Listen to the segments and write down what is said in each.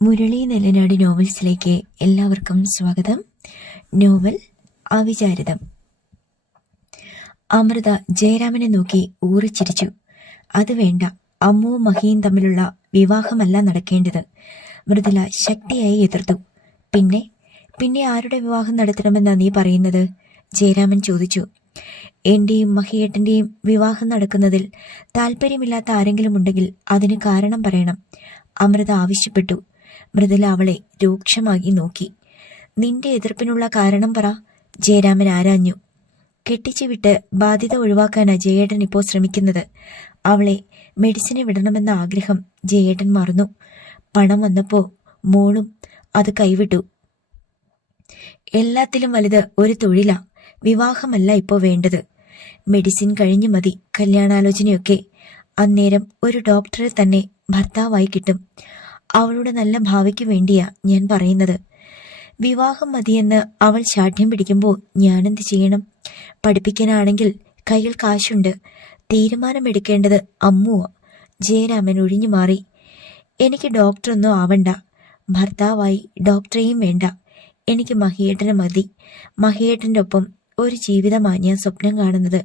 മുരളി നെല്ലനാട് നോവൽസിലേക്ക് എല്ലാവർക്കും സ്വാഗതം. നോവൽ അവിചാരിതം. അമൃത ജയരാമനെ നോക്കി ഊറിച്ചിരിച്ചു. അത് വേണ്ട, അമ്മുവും മഹിയും തമ്മിലുള്ള വിവാഹമല്ല നടക്കേണ്ടത്. മൃദുല ശക്തിയായി എതിർത്തു. പിന്നെ ആരുടെ വിവാഹം നടത്തണമെന്നാ നീ പറയുന്നത്? ജയരാമൻ ചോദിച്ചു. എന്റെയും മഹിയേട്ടന്റെയും വിവാഹം നടക്കുന്നതിൽ താല്പര്യമില്ലാത്ത ആരെങ്കിലും ഉണ്ടെങ്കിൽ അതിന് കാരണം പറയണം, അമൃത ആവശ്യപ്പെട്ടു. മൃദുല അവളെ രൂക്ഷമായി നോക്കി. നിന്റെ എതിർപ്പിനുള്ള കാരണം പറ, ജയരാമൻ ആരാഞ്ഞു. കെട്ടിച്ചു വിട്ട് ബാധ്യത ഒഴിവാക്കാനാ ജയേട്ടൻ ഇപ്പോൾ ശ്രമിക്കുന്നത്. അവളെ മെഡിസിന് വിടണമെന്ന ആഗ്രഹം ജയേട്ടൻ മറന്നു. പണം വന്നപ്പോ മോളും അത് കൈവിട്ടു. എല്ലാത്തിലും വലുത് ഒരു തൊഴിലാ, വിവാഹമല്ല ഇപ്പോൾ വേണ്ടത്. മെഡിസിൻ കഴിഞ്ഞു മതി കല്യാണാലോചനയൊക്കെ. അന്നേരം ഒരു ഡോക്ടറെ തന്നെ ഭർത്താവായി കിട്ടും. അവളുടെ നല്ല ഭാവിക്ക് വേണ്ടിയാ ഞാൻ പറയുന്നത്. വിവാഹം മതിയെന്ന് അവൾ ശാഠ്യം പിടിക്കുമ്പോൾ ഞാനെന്ത് ചെയ്യണം? പഠിപ്പിക്കാനാണെങ്കിൽ കയ്യിൽ കാശുണ്ട്. തീരുമാനമെടുക്കേണ്ടത് അമ്മുവാ. ജയരാമൻ ഒഴിഞ്ഞു മാറി. എനിക്ക് ഡോക്ടറൊന്നും ആവണ്ട, ഭർത്താവായി ഡോക്ടറെയും വേണ്ട. എനിക്ക് മഹിയേട്ടനെ മതി. മഹിയേട്ടൻ്റെ ഒപ്പം ഒരു ജീവിതമാണ് ഞാൻ സ്വപ്നം കാണുന്നത്.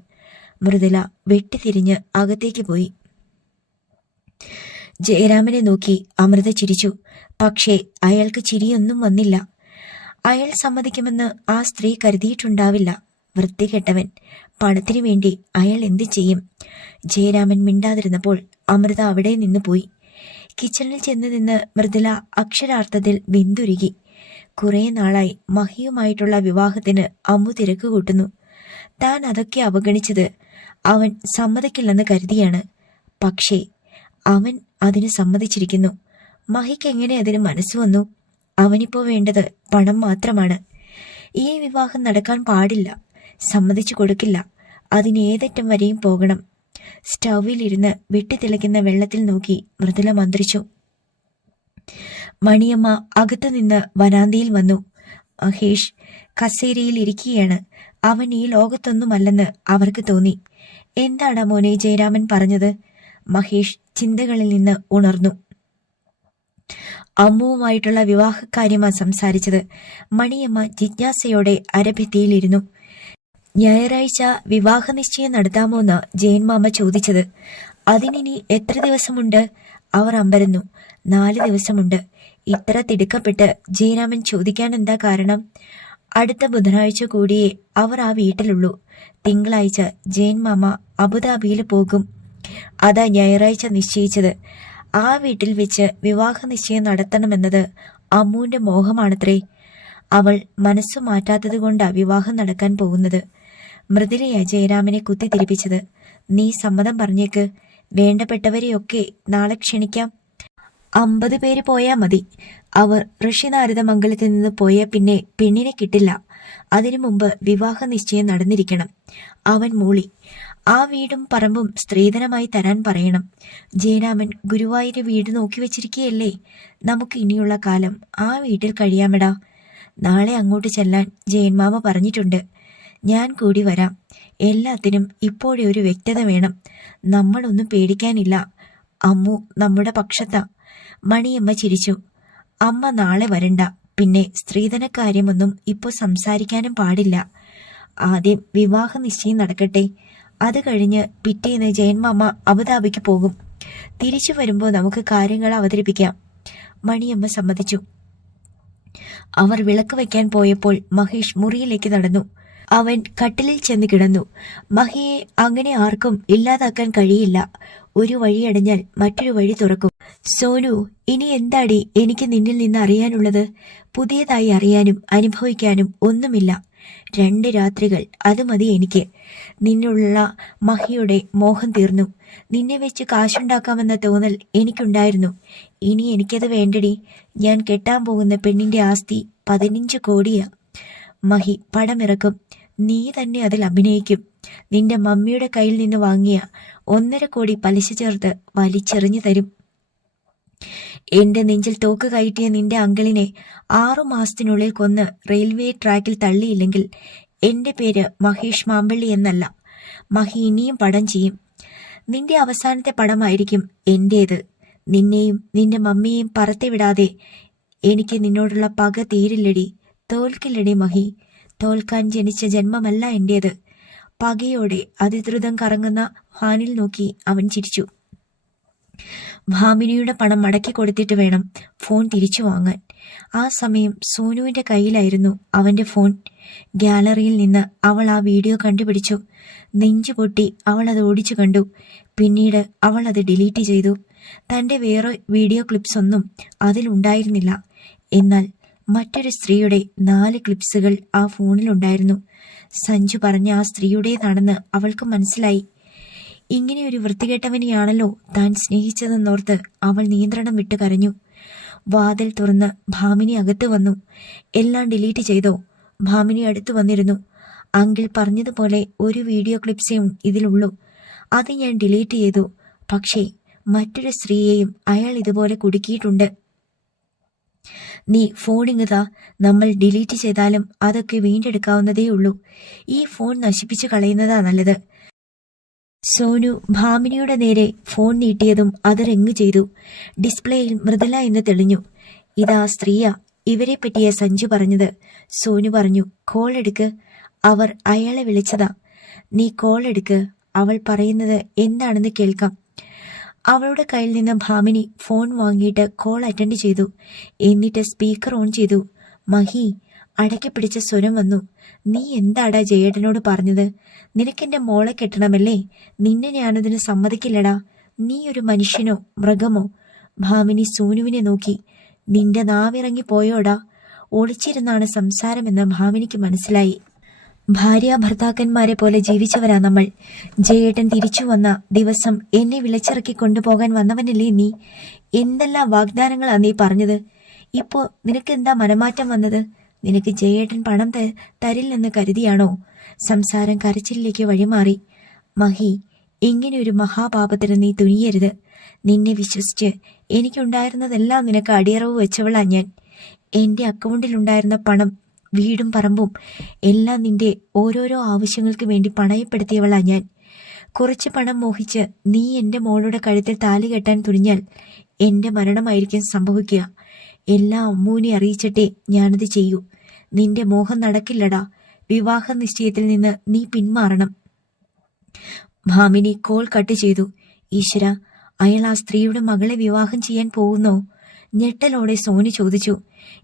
മൃദുല വെട്ടിത്തിരിഞ്ഞ് അകത്തേക്ക് പോയി. ജയരാമനെ നോക്കി അമൃത ചിരിച്ചു. പക്ഷേ അയാൾക്ക് ചിരിയൊന്നും വന്നില്ല. അയാൾ സമ്മതിക്കുമെന്ന് ആ സ്ത്രീ കരുതിയിട്ടുണ്ടാവില്ല. വൃത്തികെട്ടവൻ. പണത്തിനു വേണ്ടി അയാൾ എന്ത് ചെയ്യും? ജയരാമൻ മിണ്ടാതിരുന്നപ്പോൾ അമൃത അവിടെ നിന്ന് പോയി. കിച്ചണിൽ ചെന്ന് നിന്ന് മൃദുല അക്ഷരാർത്ഥത്തിൽ വെന്തുരുകി. കുറെ നാളായി മഹിയുമായിട്ടുള്ള വിവാഹത്തിന് അമ്മു തിരക്ക് കൂട്ടുന്നു. താൻ അതൊക്കെ അവഗണിച്ചത് അവൻ സമ്മതിക്കില്ലെന്ന് കരുതിയാണ്. പക്ഷേ അവൻ അതിന് സമ്മതിച്ചിരിക്കുന്നു. മഹിക്ക് എങ്ങനെ അതിന് മനസ്സ് വന്നു? അവനിപ്പോ വേണ്ടത് പണം മാത്രമാണ്. ഈ വിവാഹം നടക്കാൻ പാടില്ല, സമ്മതിച്ചു കൊടുക്കില്ല. അതിന് ഏതറ്റം വരെയും പോകണം. സ്റ്റൗവിലിരുന്ന് വെട്ടിത്തിളയ്ക്കുന്ന വെള്ളത്തിൽ നോക്കി മൃദുല മന്ത്രിച്ചു. മണിയമ്മ അകത്തുനിന്ന് വരാന്തയിൽ വന്നു. മഹേഷ് കസേരയിൽ ഇരിക്കുകയാണ്. അവൻ ഈ ലോകത്തൊന്നുമല്ലെന്ന് അവർക്ക് തോന്നി. എന്താടാ മോനെ ജയരാമൻ പറഞ്ഞത്? മഹേഷ് ചിന്തകളിൽ നിന്ന് ഉണർന്നു. അമ്മുവുമായിട്ടുള്ള വിവാഹകാര്യമാ സംസാരിച്ചത്. മണിയമ്മ ജിജ്ഞാസയോടെ അരഭിത്തിയിലിരുന്നു. ഞായറാഴ്ച വിവാഹ നിശ്ചയം നടത്താമോന്ന് ജയൻമാമ ചോദിച്ചത്. അതിനിനി എത്ര ദിവസമുണ്ട്? അവർ അമ്പരന്നു. 4 ദിവസമുണ്ട്. ഇത്ര തിടുക്കപ്പെട്ട് ജയരാമൻ ചോദിക്കാൻ എന്താ കാരണം? അടുത്ത ബുധനാഴ്ച കൂടിയേ അവർ ആ വീട്ടിലുള്ളൂ. തിങ്കളാഴ്ച ജയൻമാമ അബുദാബിയിൽ പോകും. അതാ ഞായറാഴ്ച നിശ്ചയിച്ചത്. ആ വീട്ടിൽ വെച്ച് വിവാഹ നിശ്ചയം നടത്തണമെന്നത് അമ്മുവിന്റെ മോഹമാണത്രേ. അവൾ മനസ്സു മാറ്റാത്തത് കൊണ്ടാ വിവാഹം നടക്കാൻ പോകുന്നത്. മൃദുലയാ ജയരാമനെ കുത്തിത്തിരിപ്പിച്ചത്. നീ സമ്മതം പറഞ്ഞേക്ക്. വേണ്ടപ്പെട്ടവരെയൊക്കെ നാളെ ക്ഷണിക്കാം. 50 പേര് പോയാ മതി. അവർ ഋഷിനാരദമംഗലത്തിൽ നിന്ന് പോയ പിന്നെ പെണ്ണിനെ കിട്ടില്ല. അതിനു മുമ്പ് വിവാഹ നിശ്ചയം നടന്നിരിക്കണം. അവൻ മൂളി. ആ വീടും പറമ്പും സ്ത്രീധനമായി തരാൻ പറയണം. ജയരാമൻ ഗുരുവായൂര് വീട് നോക്കി വെച്ചിരിക്കുകയല്ലേ. നമുക്ക് ഇനിയുള്ള കാലം ആ വീട്ടിൽ കഴിയാമെടാ. നാളെ അങ്ങോട്ട് ചെല്ലാൻ ജയന്മാമ പറഞ്ഞിട്ടുണ്ട്. ഞാൻ കൂടി വരാം. എല്ലാത്തിനും ഇപ്പോഴേ ഒരു വ്യക്തത വേണം. നമ്മളൊന്നും പേടിക്കാനില്ല. അമ്മു നമ്മുടെ പക്ഷത്താ. മണിയമ്മ ചിരിച്ചു. അമ്മ നാളെ വരണ്ട. പിന്നെ സ്ത്രീധനക്കാര്യമൊന്നും ഇപ്പൊ സംസാരിക്കാനും പാടില്ല. ആദ്യം വിവാഹ നിശ്ചയം നടക്കട്ടെ. അത് കഴിഞ്ഞ് പിറ്റേന്ന് ജയൻമാമ അബുദാബിക്ക് പോകും. തിരിച്ചു വരുമ്പോൾ നമുക്ക് കാര്യങ്ങൾ അവതരിപ്പിക്കാം. മണിയമ്മ സമ്മതിച്ചു. അവർ വിളക്ക് വയ്ക്കാൻ പോയപ്പോൾ മഹേഷ് മുറിയിലേക്ക് നടന്നു. അവൻ കട്ടിലിൽ ചെന്ന് കിടന്നു. മഹിയെ അങ്ങനെ ആർക്കും ഇല്ലാതാക്കാൻ കഴിയില്ല. ഒരു വഴിയടഞ്ഞാൽ മറ്റൊരു വഴി തുറക്കും. സോനു, ഇനി എന്താടി എനിക്ക് നിന്നിൽ നിന്ന് അറിയാനുള്ളത്? പുതിയതായി അറിയാനും അനുഭവിക്കാനും ഒന്നുമില്ല. 2 രാത്രികൾ, അത് മതി എനിക്ക്. നിന്നുള്ള മഹിയുടെ മോഹം തീർന്നു. നിന്നെ വെച്ച് കാശുണ്ടാക്കാമെന്ന തോന്നൽ എനിക്കുണ്ടായിരുന്നു. ഇനി എനിക്കത് വേണ്ടടി. ഞാൻ കെട്ടാൻ പോകുന്ന പെണ്ണിന്റെ ആസ്തി 15 കോടിയാ. മഹി പടമിറക്കും. നീ തന്നെ അതിൽ അഭിനയിക്കും. നിന്റെ മമ്മിയുടെ കയ്യിൽ നിന്ന് വാങ്ങിയ 1.5 കോടി പലിശ ചേർത്ത് വലിച്ചെറിഞ്ഞു തരും. എന്റെ നെഞ്ചിൽ തോക്ക് കയറ്റിയ നിന്റെ അങ്കിളിനെ 6 മാസത്തിനുള്ളിൽ കൊന്ന് റെയിൽവേ ട്രാക്കിൽ തള്ളിയില്ലെങ്കിൽ എന്റെ പേര് മഹേഷ് മാമ്പള്ളി എന്നല്ല. മഹി ഇനിയും പടം ചെയ്യും. നിന്റെ അവസാനത്തെ പടമായിരിക്കും എന്റേത്. നിന്നെയും നിന്റെ മമ്മിയെയും പറത്തിവിടാതെ എനിക്ക് നിന്നോടുള്ള പക തീരില്ലടി. തോൽക്കില്ലടി മഹി. തോൽക്കാൻ ജനിച്ച ജന്മമല്ല എന്റേത്. പകയോടെ അതിദ്രുതം കറങ്ങുന്ന ഫാനിൽ നോക്കി അവൻ ചിരിച്ചു. ഭാമിനിയുടെ പണം മടക്കി കൊടുത്തിട്ട് വേണം ഫോൺ തിരിച്ചു വാങ്ങാൻ. ആ സമയം സോനുവിന്റെ കയ്യിലായിരുന്നു അവന്റെ ഫോൺ. ഗാലറിയിൽ നിന്ന് അവൾ ആ വീഡിയോ കണ്ടുപിടിച്ചു. നെഞ്ചുപൊട്ടി അവൾ അത് ഓടിച്ചു കണ്ടു. പിന്നീട് അവൾ അത് ഡിലീറ്റ് ചെയ്തു. തന്റെ വേറെ വീഡിയോ ക്ലിപ്സ് ഒന്നും അതിലുണ്ടായിരുന്നില്ല. എന്നാൽ മറ്റൊരു സ്ത്രീയുടെ 4 ക്ലിപ്സുകൾ ആ ഫോണിലുണ്ടായിരുന്നു. സഞ്ജു പറഞ്ഞ ആ സ്ത്രീയുടേതാണെന്ന് അവൾക്ക് മനസ്സിലായി. ഇങ്ങനെയൊരു വൃത്തികെട്ടവനെയാണല്ലോ താൻ സ്നേഹിച്ചതെന്നോർത്ത് അവൾ നിയന്ത്രണം വിട്ട് കരഞ്ഞു. വാതിൽ തുറന്ന് ഭാമിനി അകത്ത് വന്നു. എല്ലാം ഡിലീറ്റ് ചെയ്തോ? ഭാമിനി അടുത്തു വന്നിരുന്നു. അങ്കിൾ പറഞ്ഞതുപോലെ ഒരു വീഡിയോ ക്ലിപ്സേ ഇതിലുള്ളൂ. അത് ഞാൻ ഡിലീറ്റ് ചെയ്തു. പക്ഷേ മറ്റൊരു സ്ത്രീയെയും അയാൾ ഇതുപോലെ കുടുക്കിയിട്ടുണ്ട്. നീ ഫോണിങ്ങതാ. നമ്മൾ ഡിലീറ്റ് ചെയ്താലും അതൊക്കെ വീണ്ടെടുക്കാവുന്നതേ ഉള്ളൂ. ഈ ഫോൺ നശിപ്പിച്ചു കളയുന്നതാ നല്ലത്. സോനു ഭാമിനിയുടെ നേരെ ഫോൺ നീട്ടിയതും അത് റിങ് ചെയ്തു. ഡിസ്പ്ലേയിൽ മൃദുല എന്ന് തെളിഞ്ഞു. ഇതാ സ്ത്രീയാ ഇവരെ പറ്റിയ സഞ്ജു പറഞ്ഞത്. സോനു പറഞ്ഞു, കോൾ എടുക്ക്. അവർ അയാളെ വിളിച്ചതാ. നീ കോൾ എടുക്ക്. അവൾ പറയുന്നത് എന്താണെന്ന് കേൾക്കാം. അവളുടെ കയ്യിൽ നിന്ന് ഭാമിനി ഫോൺ വാങ്ങിയിട്ട് കോൾ അറ്റൻഡ് ചെയ്തു. എന്നിട്ട് സ്പീക്കർ ഓൺ ചെയ്തു. മഹി, അടക്കിപ്പിടിച്ച സ്വരം വന്നു. നീ എന്താടാ ജയേട്ടനോട് പറഞ്ഞത്? നിനക്കെന്റെ മോളെ കെട്ടണമല്ലേ? നിന്നെ ഞാനതിന് സമ്മതിക്കില്ലടാ. നീ ഒരു മനുഷ്യനോ മൃഗമോ? ഭാമിനി സോനുവിനെ നോക്കി. നിന്റെ നാവിറങ്ങി പോയോടാ. ഒളിച്ചിരുന്നാണ് സംസാരമെന്ന് ഭാമിനിക്ക് മനസ്സിലായി. ഭാര്യ ഭർത്താക്കന്മാരെ പോലെ ജീവിച്ചവരാ നമ്മൾ. ജയേട്ടൻ തിരിച്ചു വന്ന ദിവസം എന്നെ വിളിച്ചിറക്കി കൊണ്ടുപോകാൻ വന്നവനല്ലേ നീ? എന്തെല്ലാം വാഗ്ദാനങ്ങളാ നീ പറഞ്ഞത്? ഇപ്പോ നിനക്കെന്താ മനമാറ്റം വന്നത്? നിനക്ക് ജയേട്ടൻ പണം തരില്ലെന്ന് കരുതിയാണോ? സംസാരം കരച്ചിലേക്ക് വഴിമാറി. മഹി, ഇങ്ങനെയൊരു മഹാപാപത്തിന് നീ തുനിയരുത്. നിന്നെ വിശ്വസിച്ച് എനിക്കുണ്ടായിരുന്നതെല്ലാം നിനക്ക് അടിയറവ് വെച്ചവളാ ഞാൻ. എന്റെ അക്കൗണ്ടിലുണ്ടായിരുന്ന പണം, വീടും പറമ്പും എല്ലാം നിന്റെ ഓരോരോ ആവശ്യങ്ങൾക്ക് വേണ്ടി പണയപ്പെടുത്തിയവളാ ഞാൻ. കുറച്ച് പണം മോഹിച്ച് നീ എന്റെ മോളുടെ കഴുത്തിൽ താലി കെട്ടാൻ തുനിഞ്ഞാൽ എന്റെ മരണമായിരിക്കും സംഭവിക്കുക. എല്ലാം അമ്മൂനെ അറിയിച്ചിട്ടേ ഞാനത് ചെയ്യൂ. നിന്റെ മോഹം നടക്കില്ലടാ. വിവാഹ നിശ്ചയത്തിൽ നിന്ന് നീ പിന്മാറണം. ഭാമിനി കോൾ കട്ട് ചെയ്തു. ഈശ്വര, അയാൾ ആ സ്ത്രീയുടെ മകളെ വിവാഹം ചെയ്യാൻ പോകുന്നോ? ഞെട്ടലോടെ സോനു ചോദിച്ചു.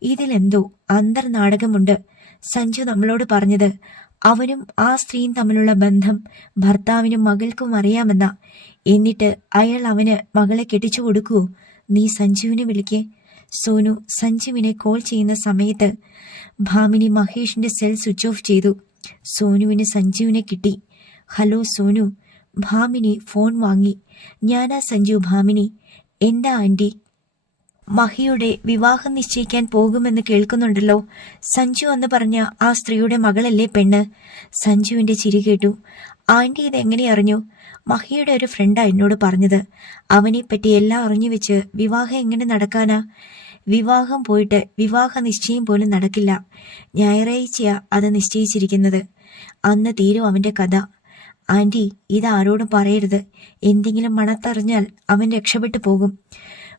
ഇതിലെന്തോ അന്തർനാടകമുണ്ട്. സഞ്ജു നമ്മളോട് പറഞ്ഞത് അവനും ആ സ്ത്രീയും തമ്മിലുള്ള ബന്ധം ഭർത്താവിനും മകൾക്കും അറിയാമെന്ന. എന്നിട്ട് അയാൾ അവന് മകളെ കെട്ടിച്ചു കൊടുക്കുവോ? നീ സഞ്ജുവിനെ വിളിക്കേ. സോനു സഞ്ജുവിനെ കോൾ ചെയ്യുന്ന സമയത്ത് ഭാമിനി മഹേഷിന്റെ സെൽ സ്വിച്ച് ഓഫ് ചെയ്തു. സോനുവിന് സഞ്ജുവിനെ കിട്ടി. ഹലോ സോനു. ഭാമിനി ഫോൺ വാങ്ങി. ഞാനാ സഞ്ജു. ഭാമിനി. എന്താ ആന്റി? മഹിയുടെ വിവാഹം നിശ്ചയിക്കാൻ പോകുമെന്ന് കേൾക്കുന്നുണ്ടല്ലോ. സഞ്ജു എന്ന് പറഞ്ഞ ആ സ്ത്രീയുടെ മകളല്ലേ പെണ്ണ്? സഞ്ജുവിന്റെ ചിരി കേട്ടു. ആന്റി ഇതെങ്ങനെ അറിഞ്ഞു? മഹിയുടെ ഒരു ഫ്രണ്ടാ എന്നോട് പറഞ്ഞത്. അവനെപ്പറ്റി എല്ലാം അറിഞ്ഞു വെച്ച് വിവാഹം എങ്ങനെ നടക്കാനാ? വിവാഹം പോയിട്ട് വിവാഹ നിശ്ചയം പോലും നടക്കില്ല. ഞായറാഴ്ചയാ അത് നിശ്ചയിച്ചിരിക്കുന്നത്. അന്ന് തീരും അവന്റെ കഥ. ആന്റി, ഇതാരോടും പറയരുത്. എന്തെങ്കിലും മണത്തറിഞ്ഞാൽ അവൻ രക്ഷപ്പെട്ടു പോകും.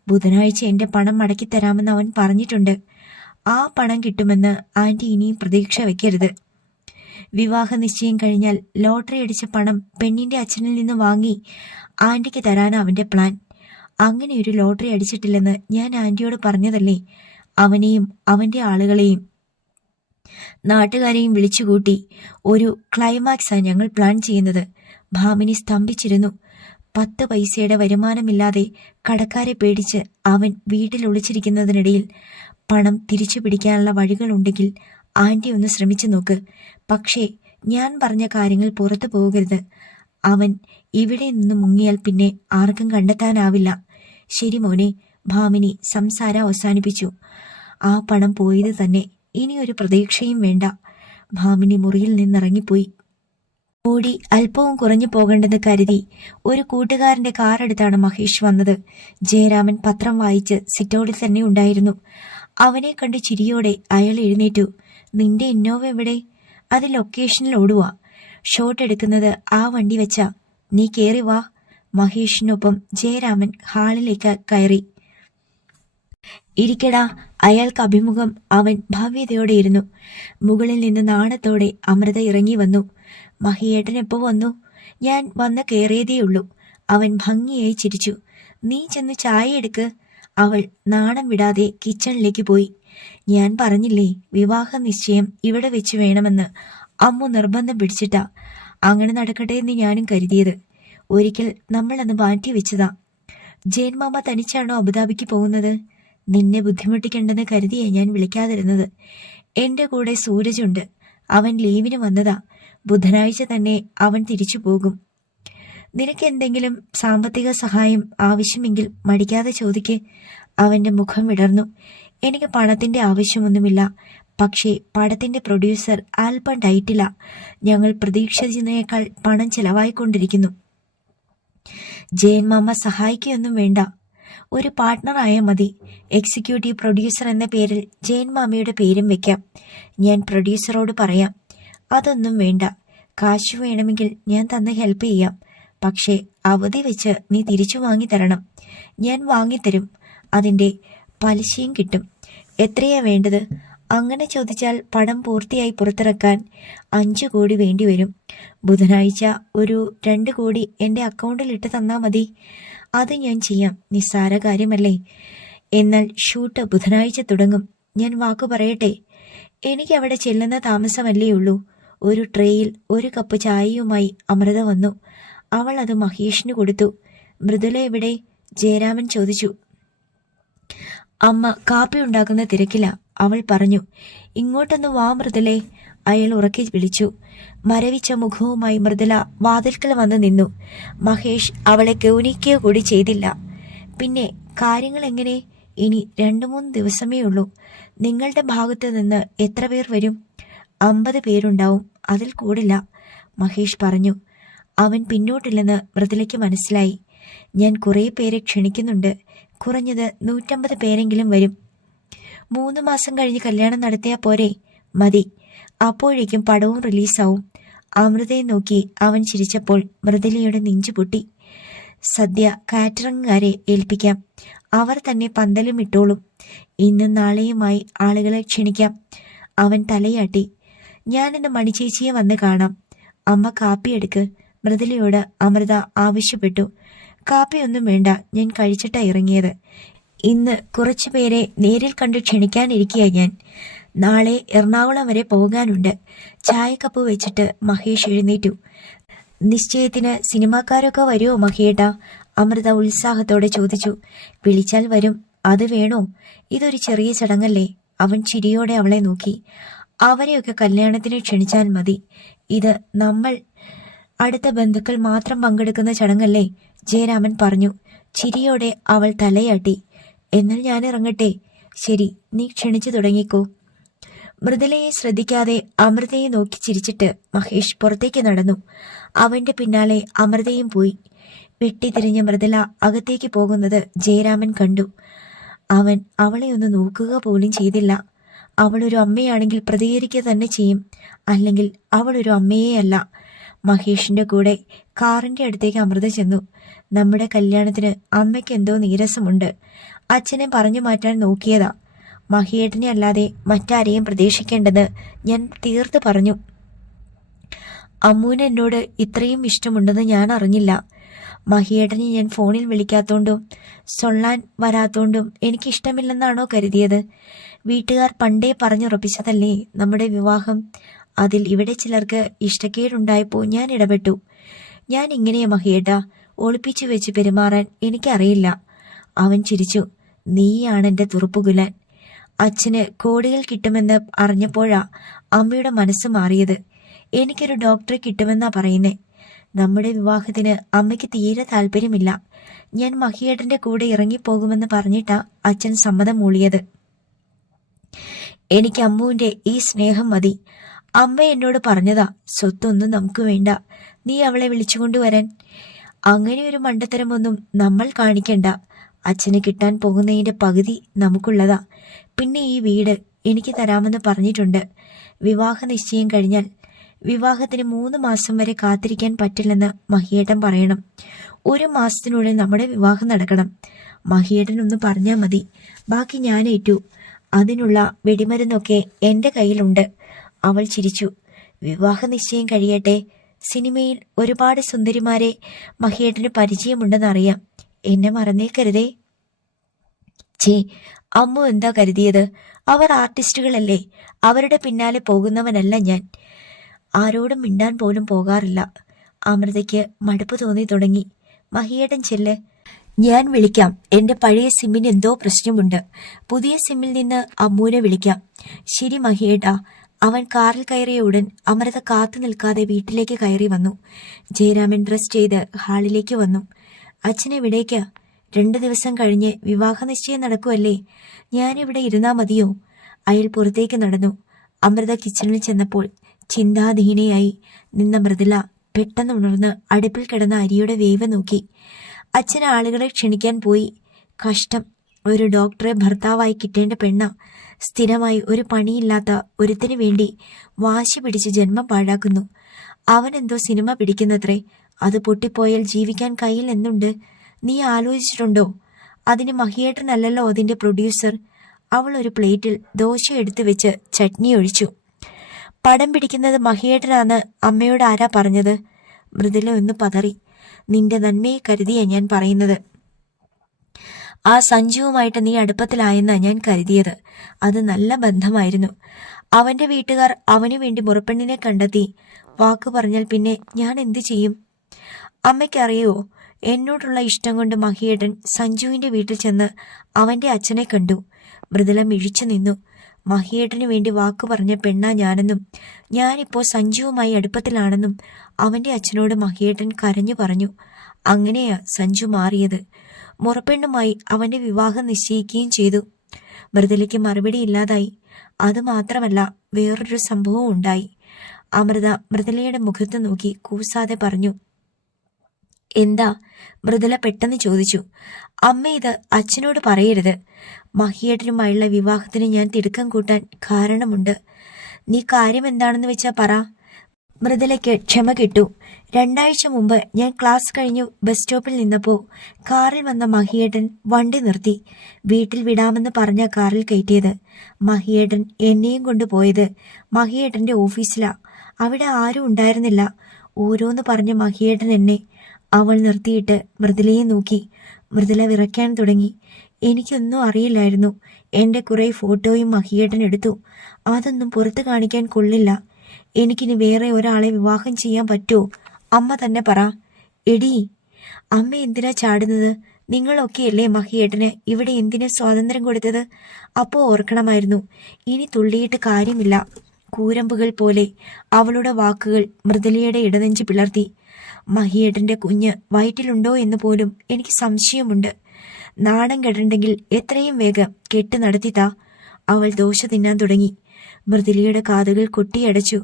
ബുധനാഴ്ച എന്റെ പണം മടക്കിത്തരാമെന്ന് അവൻ പറഞ്ഞിട്ടുണ്ട്. ആ പണം കിട്ടുമെന്ന് ആന്റി ഇനിയും പ്രതീക്ഷ വെക്കരുത്. വിവാഹ നിശ്ചയം കഴിഞ്ഞാൽ ലോട്ടറി അടിച്ച പണം പെണ്ണിന്റെ അച്ഛനിൽ നിന്ന് വാങ്ങി ആന്റിക്ക് തരാനാ അവന്റെ പ്ലാൻ. അങ്ങനെ ഒരു ലോട്ടറി അടിച്ചിട്ടില്ലെന്ന് ഞാൻ ആന്റിയോട് പറഞ്ഞതല്ലേ. അവനെയും അവന്റെ ആളുകളെയും നാട്ടുകാരെയും വിളിച്ചുകൂട്ടി ഒരു ക്ലൈമാക്സാ ഞങ്ങൾ പ്ലാൻ ചെയ്യുന്നത്. ഭാമിനി സ്തംഭിച്ചിരുന്നു. 10 പൈസയുടെ വരുമാനമില്ലാതെ കടക്കാരെ പേടിച്ച് അവൻ വീട്ടിൽ ഒളിച്ചിരിക്കുന്നതിനിടയിൽ പണം തിരിച്ചു പിടിക്കാനുള്ള വഴികളുണ്ടെങ്കിൽ ആന്റി ഒന്ന് ശ്രമിച്ചു നോക്ക്. പക്ഷേ ഞാൻ പറഞ്ഞ കാര്യങ്ങൾ പുറത്തു പോകരുത്. അവൻ ഇവിടെ നിന്ന് മുങ്ങിയാൽ പിന്നെ ആർക്കും കണ്ടെത്താനാവില്ല. ശരി മോനെ. ഭാമിനി സംസാരം അവസാനിപ്പിച്ചു. ആ പണം പോയത് തന്നെ. ഇനിയൊരു പ്രതീക്ഷയും വേണ്ട. ഭാമിനി മുറിയിൽ നിന്നിറങ്ങിപ്പോയി. ഓടി അല്പവും കുറഞ്ഞു പോകേണ്ടെന്ന് കരുതി ഒരു കൂട്ടുകാരന്റെ കാറെടുത്താണ് മഹേഷ് വന്നത്. ജയരാമൻ പത്രം വായിച്ച് സിറ്റൗട്ടിൽ തന്നെ ഉണ്ടായിരുന്നു. അവനെ കണ്ട് ചിരിയോടെ അയാൾ എഴുന്നേറ്റു. നിന്റെ ഇന്നോവ എവിടെ? അത് ലൊക്കേഷനിൽ ഓടുവാ. ഷോട്ട് എടുക്കുന്നത് ആ വണ്ടി വെച്ചാ. നീ കേറി വാ. മഹേഷിനൊപ്പം ജയരാമൻ ഹാളിലേക്ക് കയറി. ഇരിക്കടാ. അയാൾക്ക് അഭിമുഖം അവൻ ഭവ്യതയോടെയിരുന്നു. മുകളിൽ നിന്ന് നാണത്തോടെ അമൃത ഇറങ്ങി വന്നു. മഹിയേട്ടൻ എപ്പോ വന്നു? ഞാൻ വന്ന് കയറിയതേയുള്ളൂ. അവൻ ഭംഗിയായി ചിരിച്ചു. നീ ചെന്ന് ചായ എടുക്ക്. അവൾ നാണം വിടാതെ കിച്ചണിലേക്ക് പോയി. ഞാൻ പറഞ്ഞില്ലേ, വിവാഹ നിശ്ചയം ഇവിടെ വെച്ച് വേണമെന്ന്. അമ്മു നിർബന്ധം പിടിച്ചിട്ടാ അങ്ങനെ നടക്കട്ടെ എന്ന് ഞാനും കരുതിയത്. ഒരിക്കൽ നമ്മളന്ന് മാറ്റി വെച്ചതാ. ജയൻമാമ തനിച്ചാണോ അബുദാബിക്ക് പോകുന്നത്? നിന്നെ ബുദ്ധിമുട്ടിക്കണ്ടെന്ന് കരുതിയാ ഞാൻ വിളിക്കാതിരുന്നത്. എന്റെ കൂടെ സൂരജുണ്ട്. അവൻ ലീവിന് വന്നതാ. ബുധനാഴ്ച തന്നെ അവൻ തിരിച്ചു പോകും. നിനക്ക് എന്തെങ്കിലും സാമ്പത്തിക സഹായം ആവശ്യമെങ്കിൽ മടിക്കാതെ ചോദിക്ക്. അവന്റെ മുഖം വിടർന്നു. എനിക്ക് പണത്തിന്റെ ആവശ്യമൊന്നുമില്ല. പക്ഷേ പടത്തിന്റെ പ്രൊഡ്യൂസർ അല്പം ടൈറ്റില. ഞങ്ങൾ പ്രതീക്ഷിച്ചതിനേക്കാൾ പണം ചെലവായിക്കൊണ്ടിരിക്കുന്നു. ജയൻമാമ സഹായിക്കുകയൊന്നും വേണ്ട. ഒരു പാർട്ട്ണറായ മതി. എക്സിക്യൂട്ടീവ് പ്രൊഡ്യൂസർ എന്ന പേരിൽ ജയൻമാമയുടെ പേരും വെക്കാം. ഞാൻ പ്രൊഡ്യൂസറോട് പറയാം. അതൊന്നും വേണ്ട. കാശ് വേണമെങ്കിൽ ഞാൻ തന്ന് ഹെൽപ്പ് ചെയ്യാം. പക്ഷേ അവധി വെച്ച് നീ തിരിച്ചു വാങ്ങിത്തരണം. ഞാൻ വാങ്ങിത്തരും. അതിൻ്റെ പലിശയും കിട്ടും. എത്രയാ വേണ്ടത്? അങ്ങനെ ചോദിച്ചാൽ പടം പൂർത്തിയായി പുറത്തിറക്കാൻ 5 കോടി വേണ്ടിവരും. ബുധനാഴ്ച ഒരു 2 കോടി എൻ്റെ അക്കൗണ്ടിൽ ഇട്ട് തന്നാൽ മതി. അത് ഞാൻ ചെയ്യാം. നിസ്സാര കാര്യമല്ലേ? എന്നാൽ ഷൂട്ട് ബുധനാഴ്ച തുടങ്ങും. ഞാൻ വാക്കു പറയട്ടെ. എനിക്ക് അവിടെ ചെല്ലുന്ന താമസമല്ലേ ഉള്ളൂ. ഒരു ട്രേയിൽ 1 കപ്പ് ചായയുമായി അമൃത വന്നു. അവൾ അത് മഹേഷിന് കൊടുത്തു. മൃദുല എവിടെ? ജയരാമൻ ചോദിച്ചു. അമ്മ കാപ്പി ഉണ്ടാക്കുന്ന തിരക്കില. അവൾ പറഞ്ഞു. ഇങ്ങോട്ടൊന്ന് വാ മൃദുലേ. അയാൾ ഉറക്കി വിളിച്ചു. മരവിച്ച മുഖവുമായി മൃദുല വാതിൽക്കൽ വന്ന് നിന്നു. മഹേഷ് അവളെ ഗൗനിക്കുക കൂടി ചെയ്തില്ല. പിന്നെ കാര്യങ്ങൾ എങ്ങനെ? ഇനി 2-3 ദിവസമേ ഉള്ളൂ. നിങ്ങളുടെ ഭാഗത്ത് നിന്ന് എത്ര പേർ വരും? 50 പേരുണ്ടാവും. അതിൽ കൂടില്ല, മഹേഷ് പറഞ്ഞു. അവൻ പിന്നോട്ടില്ലെന്ന് മൃദുലയ്ക്ക് മനസ്സിലായി. ഞാൻ കുറേ പേരെ ക്ഷണിക്കുന്നുണ്ട്. കുറഞ്ഞത് 150 പേരെങ്കിലും വരും. 3 മാസം കഴിഞ്ഞ് കല്യാണം നടത്തിയാൽ പോരെ? മതി. അപ്പോഴേക്കും പടവും റിലീസാവും. അമൃതയെ നോക്കി അവൻ ചിരിച്ചപ്പോൾ മൃദുലയുടെ നെഞ്ചു പൊട്ടി. സദ്യ കാറ്ററിംഗുകാരെ ഏൽപ്പിക്കാം. അവർ തന്നെ പന്തലും ഇട്ടോളും. ഇന്നും നാളെയുമായി ആളുകളെ ക്ഷണിക്കാം. അവൻ തലയാട്ടി. ഞാനിന്ന് മണിച്ചേച്ചിയെ വന്ന് കാണാം. അമ്മ കാപ്പിയെടുക്ക്. മൃദുലയോട് അമൃത ആവശ്യപ്പെട്ടു. കാപ്പിയൊന്നും വേണ്ട. ഞാൻ കഴിച്ചിട്ടാ ഇറങ്ങിയത്. ഇന്ന് കുറച്ചു പേരെ നേരിൽ കണ്ട് ക്ഷണിക്കാനിരിക്കുക ഞാൻ. നാളെ എറണാകുളം വരെ പോകാനുണ്ട്. ചായക്കപ്പ് വെച്ചിട്ട് മഹേഷ് എഴുന്നേറ്റു. നിശ്ചയത്തിന് സിനിമാക്കാരൊക്കെ വരുമോ മഹിയേട്ടാ? അമൃത ഉത്സാഹത്തോടെ ചോദിച്ചു. വിളിച്ചാൽ വരും. അത് വേണോ? ഇതൊരു ചെറിയ ചടങ്ങല്ലേ? അവൻ ചിരിയോടെ അവളെ നോക്കി. അവരെയൊക്കെ കല്യാണത്തിന് ക്ഷണിച്ചാൽ മതി. ഇത് നമ്മൾ അടുത്ത ബന്ധുക്കൾ മാത്രം പങ്കെടുക്കുന്ന ചടങ്ങല്ലേ? ജയരാമൻ പറഞ്ഞു. ചിരിയോടെ അവൾ തലയാട്ടി. എന്നാൽ ഞാൻ ഇറങ്ങട്ടെ. ശരി, നീ ക്ഷണിച്ചു തുടങ്ങിക്കോ. മൃദുലയെ ശ്രദ്ധിക്കാതെ അമൃതയെ നോക്കി ചിരിച്ചിട്ട് മഹേഷ് പുറത്തേക്ക് നടന്നു. അവന്റെ പിന്നാലെ അമൃതയും പോയി. വെട്ടിത്തിരിഞ്ഞ മൃദുല അകത്തേക്ക് പോകുന്നത് ജയരാമൻ കണ്ടു. അവൻ അവളെ ഒന്ന് നോക്കുക പോലും ചെയ്തില്ല. അവളൊരു അമ്മയാണെങ്കിൽ പ്രതികരിക്കുക തന്നെ ചെയ്യും. അല്ലെങ്കിൽ അവളൊരു അമ്മയേ അല്ല. മഹേഷിന്റെ കൂടെ കാറിന്റെ അടുത്തേക്ക് അമൃത ചെന്നു. നമ്മുടെ കല്യാണത്തിന് അമ്മയ്ക്ക് എന്തോ നീരസമുണ്ട്. അച്ഛനെ പറഞ്ഞു മാറ്റാൻ നോക്കിയതാ. മഹിയേട്ടനെ അല്ലാതെ മറ്റാരെയും പ്രതീക്ഷിക്കേണ്ടെന്ന് ഞാൻ തീർത്ത് പറഞ്ഞു. അമ്മൂന് എന്നോട് ഇത്രയും ഇഷ്ടമുണ്ടെന്ന് ഞാൻ അറിഞ്ഞില്ല. മഹിയേട്ടനെ ഞാൻ ഫോണിൽ വിളിക്കാത്തോണ്ടും സൊള്ളാൻ വരാത്തോണ്ടും എനിക്കിഷ്ടമില്ലെന്നാണോ കരുതിയത്? വീട്ടുകാർ പണ്ടേ പറഞ്ഞുറപ്പിച്ചതല്ലേ നമ്മുടെ വിവാഹം. അതിൽ ഇവിടെ ചിലർക്ക് ഇഷ്ടക്കേടുണ്ടായപ്പോൾ ഞാൻ ഇടപെട്ടു. ഞാൻ ഇങ്ങനെയാ മഹിയേട്ടാ, ഒളിപ്പിച്ചു വെച്ച് പെരുമാറാൻ എനിക്കറിയില്ല. അവൻ ചിരിച്ചു. നീയാണെന്റെ തുറുപ്പുകുലാൻ. അച്ഛന് കോടികൾ കിട്ടുമെന്ന് അറിഞ്ഞപ്പോഴാ അമ്മയുടെ മനസ്സ് മാറിയത്. എനിക്കൊരു ഡോക്ടറെ കിട്ടുമെന്നാ പറയുന്നേ. നമ്മുടെ വിവാഹത്തിന് അമ്മയ്ക്ക് തീരെ താല്പര്യമില്ല. ഞാൻ മഹിയേട്ടന്റെ കൂടെ ഇറങ്ങിപ്പോകുമെന്ന് പറഞ്ഞിട്ടാ അച്ഛൻ സമ്മതം മൂളിയത്. എനിക്ക് അമ്മുവിന്റെ ഈ സ്നേഹം മതി. അമ്മ എന്നോട് പറഞ്ഞതാ, സ്വത്തൊന്നും നമുക്ക് വേണ്ട, നീ അവളെ വിളിച്ചുകൊണ്ടുവരാൻ. അങ്ങനെയൊരു മണ്ടത്തരമൊന്നും നമ്മൾ കാണിക്കണ്ട. അച്ഛന് കിട്ടാൻ പോകുന്നതിന്റെ പകുതി നമുക്കുള്ളതാ. പിന്നെ ഈ വീട് എനിക്ക് തരാമെന്ന് പറഞ്ഞിട്ടുണ്ട്. വിവാഹ നിശ്ചയം കഴിഞ്ഞാൽ വിവാഹത്തിന് 3 മാസം വരെ കാത്തിരിക്കാൻ പറ്റില്ലെന്ന് മഹിയേട്ടൻ പറയണം. 1 മാസത്തിനുള്ളിൽ നമ്മുടെ വിവാഹം നടക്കണം. മഹിയേട്ടൻ ഒന്ന് പറഞ്ഞാൽ മതി, ബാക്കി ഞാൻ ഏറ്റു. അതിനുള്ള വെടിമരുന്നൊക്കെ എന്റെ കയ്യിലുണ്ട്. അവൾ ചിരിച്ചു. വിവാഹ നിശ്ചയം കഴിയട്ടെ. സിനിമയിൽ ഒരുപാട് സുന്ദരിമാരെ മഹിയേട്ടന് പരിചയമുണ്ടെന്നറിയാം. എന്നെ മറന്നേക്കരുതേ. ചേ, അമ്മു എന്താ കരുതിയത്? അവർ ആർട്ടിസ്റ്റുകളല്ലേ, അവരുടെ പിന്നാലെ പോകുന്നവനല്ല ഞാൻ. ആരോടും മിണ്ടാൻ പോലും പോകാറില്ല. അമൃതയ്ക്ക് മടുപ്പ് തോന്നി തുടങ്ങി. മഹിയേട്ടൻ ചെല്ല്, ഞാൻ വിളിക്കാം. എന്റെ പഴയ സിമ്മിന് എന്തോ പ്രശ്നമുണ്ട്. പുതിയ സിമ്മിൽ നിന്ന് അമ്മൂനെ വിളിക്കാം. ശരി മഹിയേട്ടാ. അവൻ കാറിൽ കയറിയ ഉടൻ അമൃത കാത്തു നിൽക്കാതെ വീട്ടിലേക്ക് കയറി വന്നു. ജയരാമൻ ഡ്രസ് ചെയ്ത് ഹാളിലേക്ക് വന്നു. അച്ഛനെവിടേക്കാ? 2 ദിവസം കഴിഞ്ഞ് വിവാഹ നിശ്ചയം നടക്കുമല്ലേ, ഞാനിവിടെ ഇരുന്നാ മതിയോ? അയാൾ പുറത്തേക്ക് നടന്നു. അമൃത കിച്ചണിൽ ചെന്നപ്പോൾ ചിന്താധീനയായി നിന്ന മൃദുല പെട്ടെന്ന് ഉണർന്ന് അടുപ്പിൽ കിടന്ന അരിയുടെ വേവ് നോക്കി. അച്ഛൻ ആളുകളെ ക്ഷണിക്കാൻ പോയി. കഷ്ടം, ഒരു ഡോക്ടറെ ഭർത്താവായി കിട്ടേണ്ട പെണ്ണ സ്ഥിരമായി ഒരു പണിയില്ലാത്ത ഒരുത്തിന് വേണ്ടി വാശി പിടിച്ച് ജന്മം പാഴാക്കുന്നു. അവനെന്തോ സിനിമ പിടിക്കുന്നത്രേ. അത് പൊട്ടിപ്പോയാൽ ജീവിക്കാൻ കയ്യിൽ എന്തുണ്ട്? നീ ആലോചിച്ചിട്ടുണ്ടോ? അതിന് മഹിയേട്ടനല്ലല്ലോ അതിന്റെ പ്രൊഡ്യൂസർ. അവൾ ഒരു പ്ലേറ്റിൽ ദോശ എടുത്തു വെച്ച് ചട്നി ഒഴിച്ചു. പടം പിടിക്കുന്നത് മഹിയേട്ടനാന്ന് അമ്മയോട് ആരാ പറഞ്ഞത്? മൃദുല ഒന്ന് പതറി. നിന്റെ നന്മയെ കരുതിയാ ഞാൻ പറയുന്നത്. ആ സഞ്ജുവുമായിട്ട് നീ അടുപ്പത്തിലായെന്നാ ഞാൻ കരുതിയത്. അത് നല്ല ബന്ധമായിരുന്നു. അവന്റെ വീട്ടുകാർ അവനു വേണ്ടി മുറപ്പെണ്ണിനെ കണ്ടെത്തി. വാക്കു പറഞ്ഞാൽ പിന്നെ ഞാൻ എന്തു ചെയ്യും? അമ്മയ്ക്കറിയോ, എന്നോടുള്ള ഇഷ്ടം കൊണ്ട് മഹിയേട്ടൻ സഞ്ജുവിന്റെ വീട്ടിൽ ചെന്ന് അവന്റെ അച്ഛനെ കണ്ടു. മൃദുല മിഴിച്ചു നിന്നു. മഹിയേട്ടനു വേണ്ടി വാക്കു പറഞ്ഞ പെണ്ണാ ഞാനെന്നും ഞാനിപ്പോ സഞ്ജുവുമായി അടുപ്പത്തിലാണെന്നും അവന്റെ അച്ഛനോട് മഹിയേട്ടൻ കരഞ്ഞു പറഞ്ഞു. അങ്ങനെയാ സഞ്ജു മാറിയത്. മുറപ്പെണ്ണുമായി അവന്റെ വിവാഹം നിശ്ചയിക്കുകയും ചെയ്തു. മൃദുലയ്ക്ക് മറുപടി ഇല്ലാതായി. അതുമാത്രമല്ല, വേറൊരു സംഭവം ഉണ്ടായി. അമൃത മൃദുലയുടെ മുഖത്ത് നോക്കി കൂസാതെ പറഞ്ഞു. എന്താ? മൃദുല പെട്ടെന്ന് ചോദിച്ചു. അമ്മ ഇത് അച്ഛനോട് പറയരുത്. മഹിയേട്ടനുമായുള്ള വിവാഹത്തിന് ഞാൻ തിടുക്കം കൂട്ടാൻ കാരണമുണ്ട്. നീ കാര്യം എന്താണെന്ന് വെച്ചാ പറ. മൃദുലയ്ക്ക് ക്ഷമ കിട്ടു. 2 ആഴ്ച മുമ്പ് ഞാൻ ക്ലാസ് കഴിഞ്ഞു ബസ് സ്റ്റോപ്പിൽ നിന്നപ്പോ കാറിൽ വന്ന മഹിയേട്ടൻ വണ്ടി നിർത്തി. വീട്ടിൽ വിടാമെന്ന് പറഞ്ഞ കാറിൽ കയറ്റിയത്. മഹിയേട്ടൻ എന്നെയും കൊണ്ടുപോയത് മഹിയേട്ടന്റെ ഓഫീസിലാ. അവിടെ ആരും ഉണ്ടായിരുന്നില്ല. ഓരോന്ന് പറഞ്ഞ മഹിയേട്ടൻ എന്നെ. അവൾ നിർത്തിയിട്ട് മൃദുലയെ നോക്കി. മൃദുല വിറയ്ക്കാൻ തുടങ്ങി. എനിക്കൊന്നും അറിയില്ലായിരുന്നു. എന്റെ കുറെ ഫോട്ടോയും മഹിയേട്ടൻ എടുത്തു. അതൊന്നും പുറത്ത് കാണിക്കാൻ കൊള്ളില്ല. എനിക്കിനി വേറെ ഒരാളെ വിവാഹം ചെയ്യാൻ പറ്റുമോ? അമ്മ തന്നെ പറ. എടീ, അമ്മ എന്തിനാ ചാടുന്നത്? നിങ്ങളൊക്കെയല്ലേ മഹിയേട്ടന് ഇവിടെ എന്തിനാ സ്വാതന്ത്ര്യം കൊടുത്തത്? അപ്പോ ഓർക്കണമായിരുന്നു. ഇനി തുള്ളിയിട്ട് കാര്യമില്ല. കൂരമ്പുകൾ പോലെ അവളുടെ വാക്കുകൾ മൃദുലയുടെ ഇടനെഞ്ച് പിളർത്തി. മഹിയേട്ടന്റെ കുഞ്ഞ് വയറ്റിലുണ്ടോ എന്ന് പോലും എനിക്ക് സംശയമുണ്ട്. നാണം കെടണ്ടെങ്കിൽ എത്രയും വേഗം കെട്ട് നടത്തിത്താ. അവൾ ദോശ തിന്നാൻ തുടങ്ങി. മൃദുലയുടെ കാതുകൾ കൊട്ടിയടച്ചു.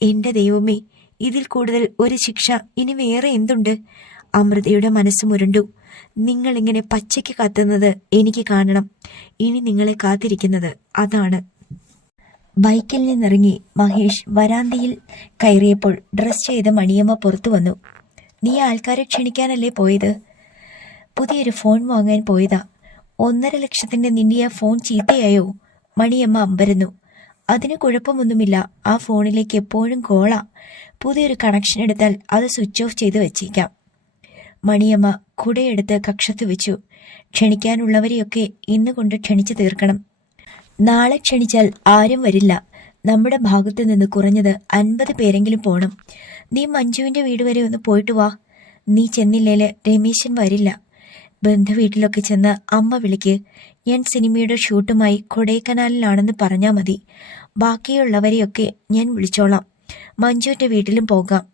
എന്റെ ദൈവമേ, ഇതിൽ കൂടുതൽ ഒരു ശിക്ഷ ഇനി വേറെ എന്തുണ്ട്? അമൃതയുടെ മനസ്സ് മുരണ്ടു. നിങ്ങളിങ്ങനെ പച്ചയ്ക്ക് കത്തുന്നത് എനിക്ക് കാണണം. ഇനി നിങ്ങളെ കാത്തിരിക്കുന്നത് അതാണ്. ബൈക്കിൽ നിന്നിറങ്ങി മഹേഷ് വരാന്തയിൽ കയറിയപ്പോൾ ഡ്രസ് ചെയ്ത മണിയമ്മ പുറത്തു വന്നു. നീ ആൾക്കാരെ ക്ഷണിക്കാനല്ലേ പോയത്? പുതിയൊരു ഫോൺ വാങ്ങാൻ പോയതാ. 1.5 ലക്ഷത്തിന്റെ നിന്റെ ആ ഫോൺ ചീത്തയായോ? മണിയമ്മ അമ്പരന്നു. അതിന് കുഴപ്പമൊന്നുമില്ല. ആ ഫോണിലേക്ക് എപ്പോഴും കോളാ. പുതിയൊരു കണക്ഷൻ എടുത്താൽ അത് സ്വിച്ച് ഓഫ് ചെയ്ത് വെച്ചേക്കാം. മണിയമ്മ കുടയെടുത്ത് കക്ഷത്ത് വെച്ചു. ക്ഷണിക്കാനുള്ളവരെയൊക്കെ ഇന്നുകൊണ്ട് ക്ഷണിച്ചു തീർക്കണം. നാളെ ക്ഷണിച്ചാൽ ആരും വരില്ല. നമ്മുടെ ഭാഗത്തു നിന്ന് കുറഞ്ഞത് 50 പേരെങ്കിലും പോണം. നീ മഞ്ജുവിന്റെ വീട് വരെ ഒന്ന് പോയിട്ട് വാ. നീ ചെന്നില്ലേല് രമേശൻ വരില്ല. ബന്ധുവീട്ടിലൊക്കെ ചെന്ന് അമ്മ വിളിക്ക്. ഞാൻ സിനിമയുടെ ഷൂട്ടുമായി കൊടൈക്കനാലിലാണെന്ന് പറഞ്ഞാൽ മതി. ബാക്കിയുള്ളവരെയൊക്കെ ഞാൻ വിളിച്ചോളാം. മഞ്ജുവിന്റെ വീട്ടിലും പോകാം.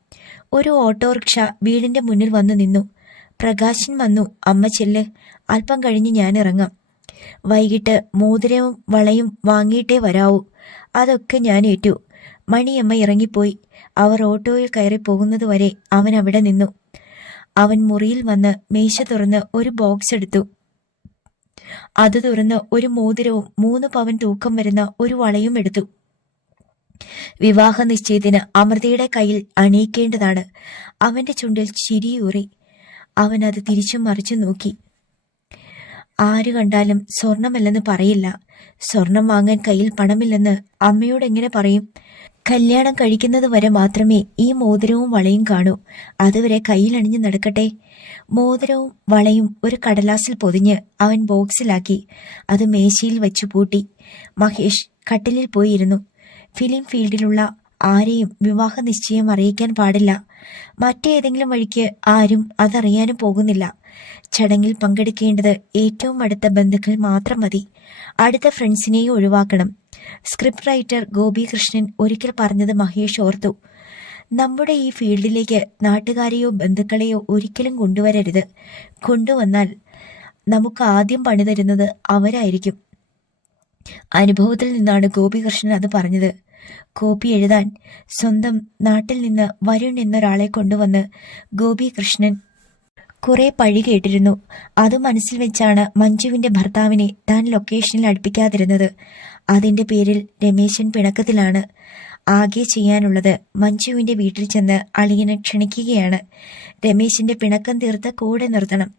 ഒരു ഓട്ടോറിക്ഷ വീടിന്റെ മുന്നിൽ വന്നു നിന്നു. പ്രകാശൻ വന്നു. അമ്മ ചെല്ല്, അല്പം കഴിഞ്ഞ് ഞാൻ ഇറങ്ങാം. വൈകിട്ട് മോതിരവും വളയും വാങ്ങിയിട്ടേ വരാവൂ. അതൊക്കെ ഞാൻ ഏറ്റു. മണിയമ്മ ഇറങ്ങിപ്പോയി. അവർ ഓട്ടോയിൽ കയറി പോകുന്നതുവരെ അവൻ അവിടെ നിന്നു. അവൻ മുറിയിൽ വന്ന് മേശ തുറന്ന് ഒരു ബോക്സ് എടുത്തു. അത് തുറന്ന് ഒരു മോതിരവും 3 പവൻ തൂക്കം വരുന്ന ഒരു വളയും എടുത്തു. വിവാഹ നിശ്ചയത്തിന് അമൃതയുടെ കയ്യിൽ അണിയിക്കേണ്ടതാണ്. അവന്റെ ചുണ്ടിൽ ചിരിയൂറി. അവൻ അത് തിരിച്ചും മറിച്ചും നോക്കി. ആര് കണ്ടാലും സ്വർണമല്ലെന്ന് പറയില്ല. സ്വർണം വാങ്ങാൻ കയ്യിൽ പണമില്ലെന്ന് അമ്മയോട് എങ്ങനെ പറയും? കല്യാണം കഴിക്കുന്നത് വരെ മാത്രമേ ഈ മോതിരവും വളയും കാണൂ. അതുവരെ കയ്യിലണിഞ്ഞ് നടക്കട്ടെ. മോതിരവും വളയും ഒരു കടലാസിൽ പൊതിഞ്ഞ് അവൻ ബോക്സിലാക്കി. അത് മേശയിൽ വെച്ചു പൂട്ടി. മഹേഷ് കട്ടിലിൽ പോയിരുന്നു. ഫിലിം ഫീൽഡിലുള്ള ആരെയും വിവാഹ നിശ്ചയം അറിയിക്കാൻ പാടില്ല. മറ്റേതെങ്കിലും വഴിക്ക് ആരും അതറിയാനും പോകുന്നില്ല. ചടങ്ങിൽ പങ്കെടുക്കേണ്ടത് ഏറ്റവും അടുത്ത ബന്ധുക്കൾ മാത്രം മതി. അടുത്ത ഫ്രണ്ട്സിനെയും ഒഴിവാക്കണം. സ്ക്രിപ്റ്റ് റൈറ്റർ ഗോപികൃഷ്ണൻ ഒരിക്കൽ പറഞ്ഞത് മഹേഷ് ഓർത്തു. നമ്മുടെ ഈ ഫീൽഡിലേക്ക് നാട്ടുകാരെയോ ബന്ധുക്കളെയോ ഒരിക്കലും കൊണ്ടുവരരുത്. കൊണ്ടുവന്നാൽ നമുക്ക് ആദ്യം പണി തരുന്നത് അവരായിരിക്കും. അനുഭവത്തിൽ നിന്നാണ് ഗോപികൃഷ്ണൻ അത് പറഞ്ഞത്. കോപ്പി എഴുതാൻ സ്വന്തം നാട്ടിൽ നിന്ന് വരുൺ എന്നൊരാളെ കൊണ്ടുവന്ന് ഗോപികൃഷ്ണൻ കുറെ പഴി കേട്ടിരുന്നു. അത് മനസ്സിൽ വെച്ചാണ് മഞ്ജുവിന്റെ ഭർത്താവിനെ താൻ ലൊക്കേഷനിൽ അടുപ്പിക്കാതിരുന്നത്. അതിന്റെ പേരിൽ രമേശൻ പിണക്കത്തിലാണ്. ആകെ ചെയ്യാനുള്ളത് മഞ്ജുവിന്റെ വീട്ടിൽ ചെന്ന് അളിയനെ ക്ഷണിക്കുകയാണ്. രമേശിന്റെ പിണക്കം തീർത്ത് കൂടെ നിർത്തണം.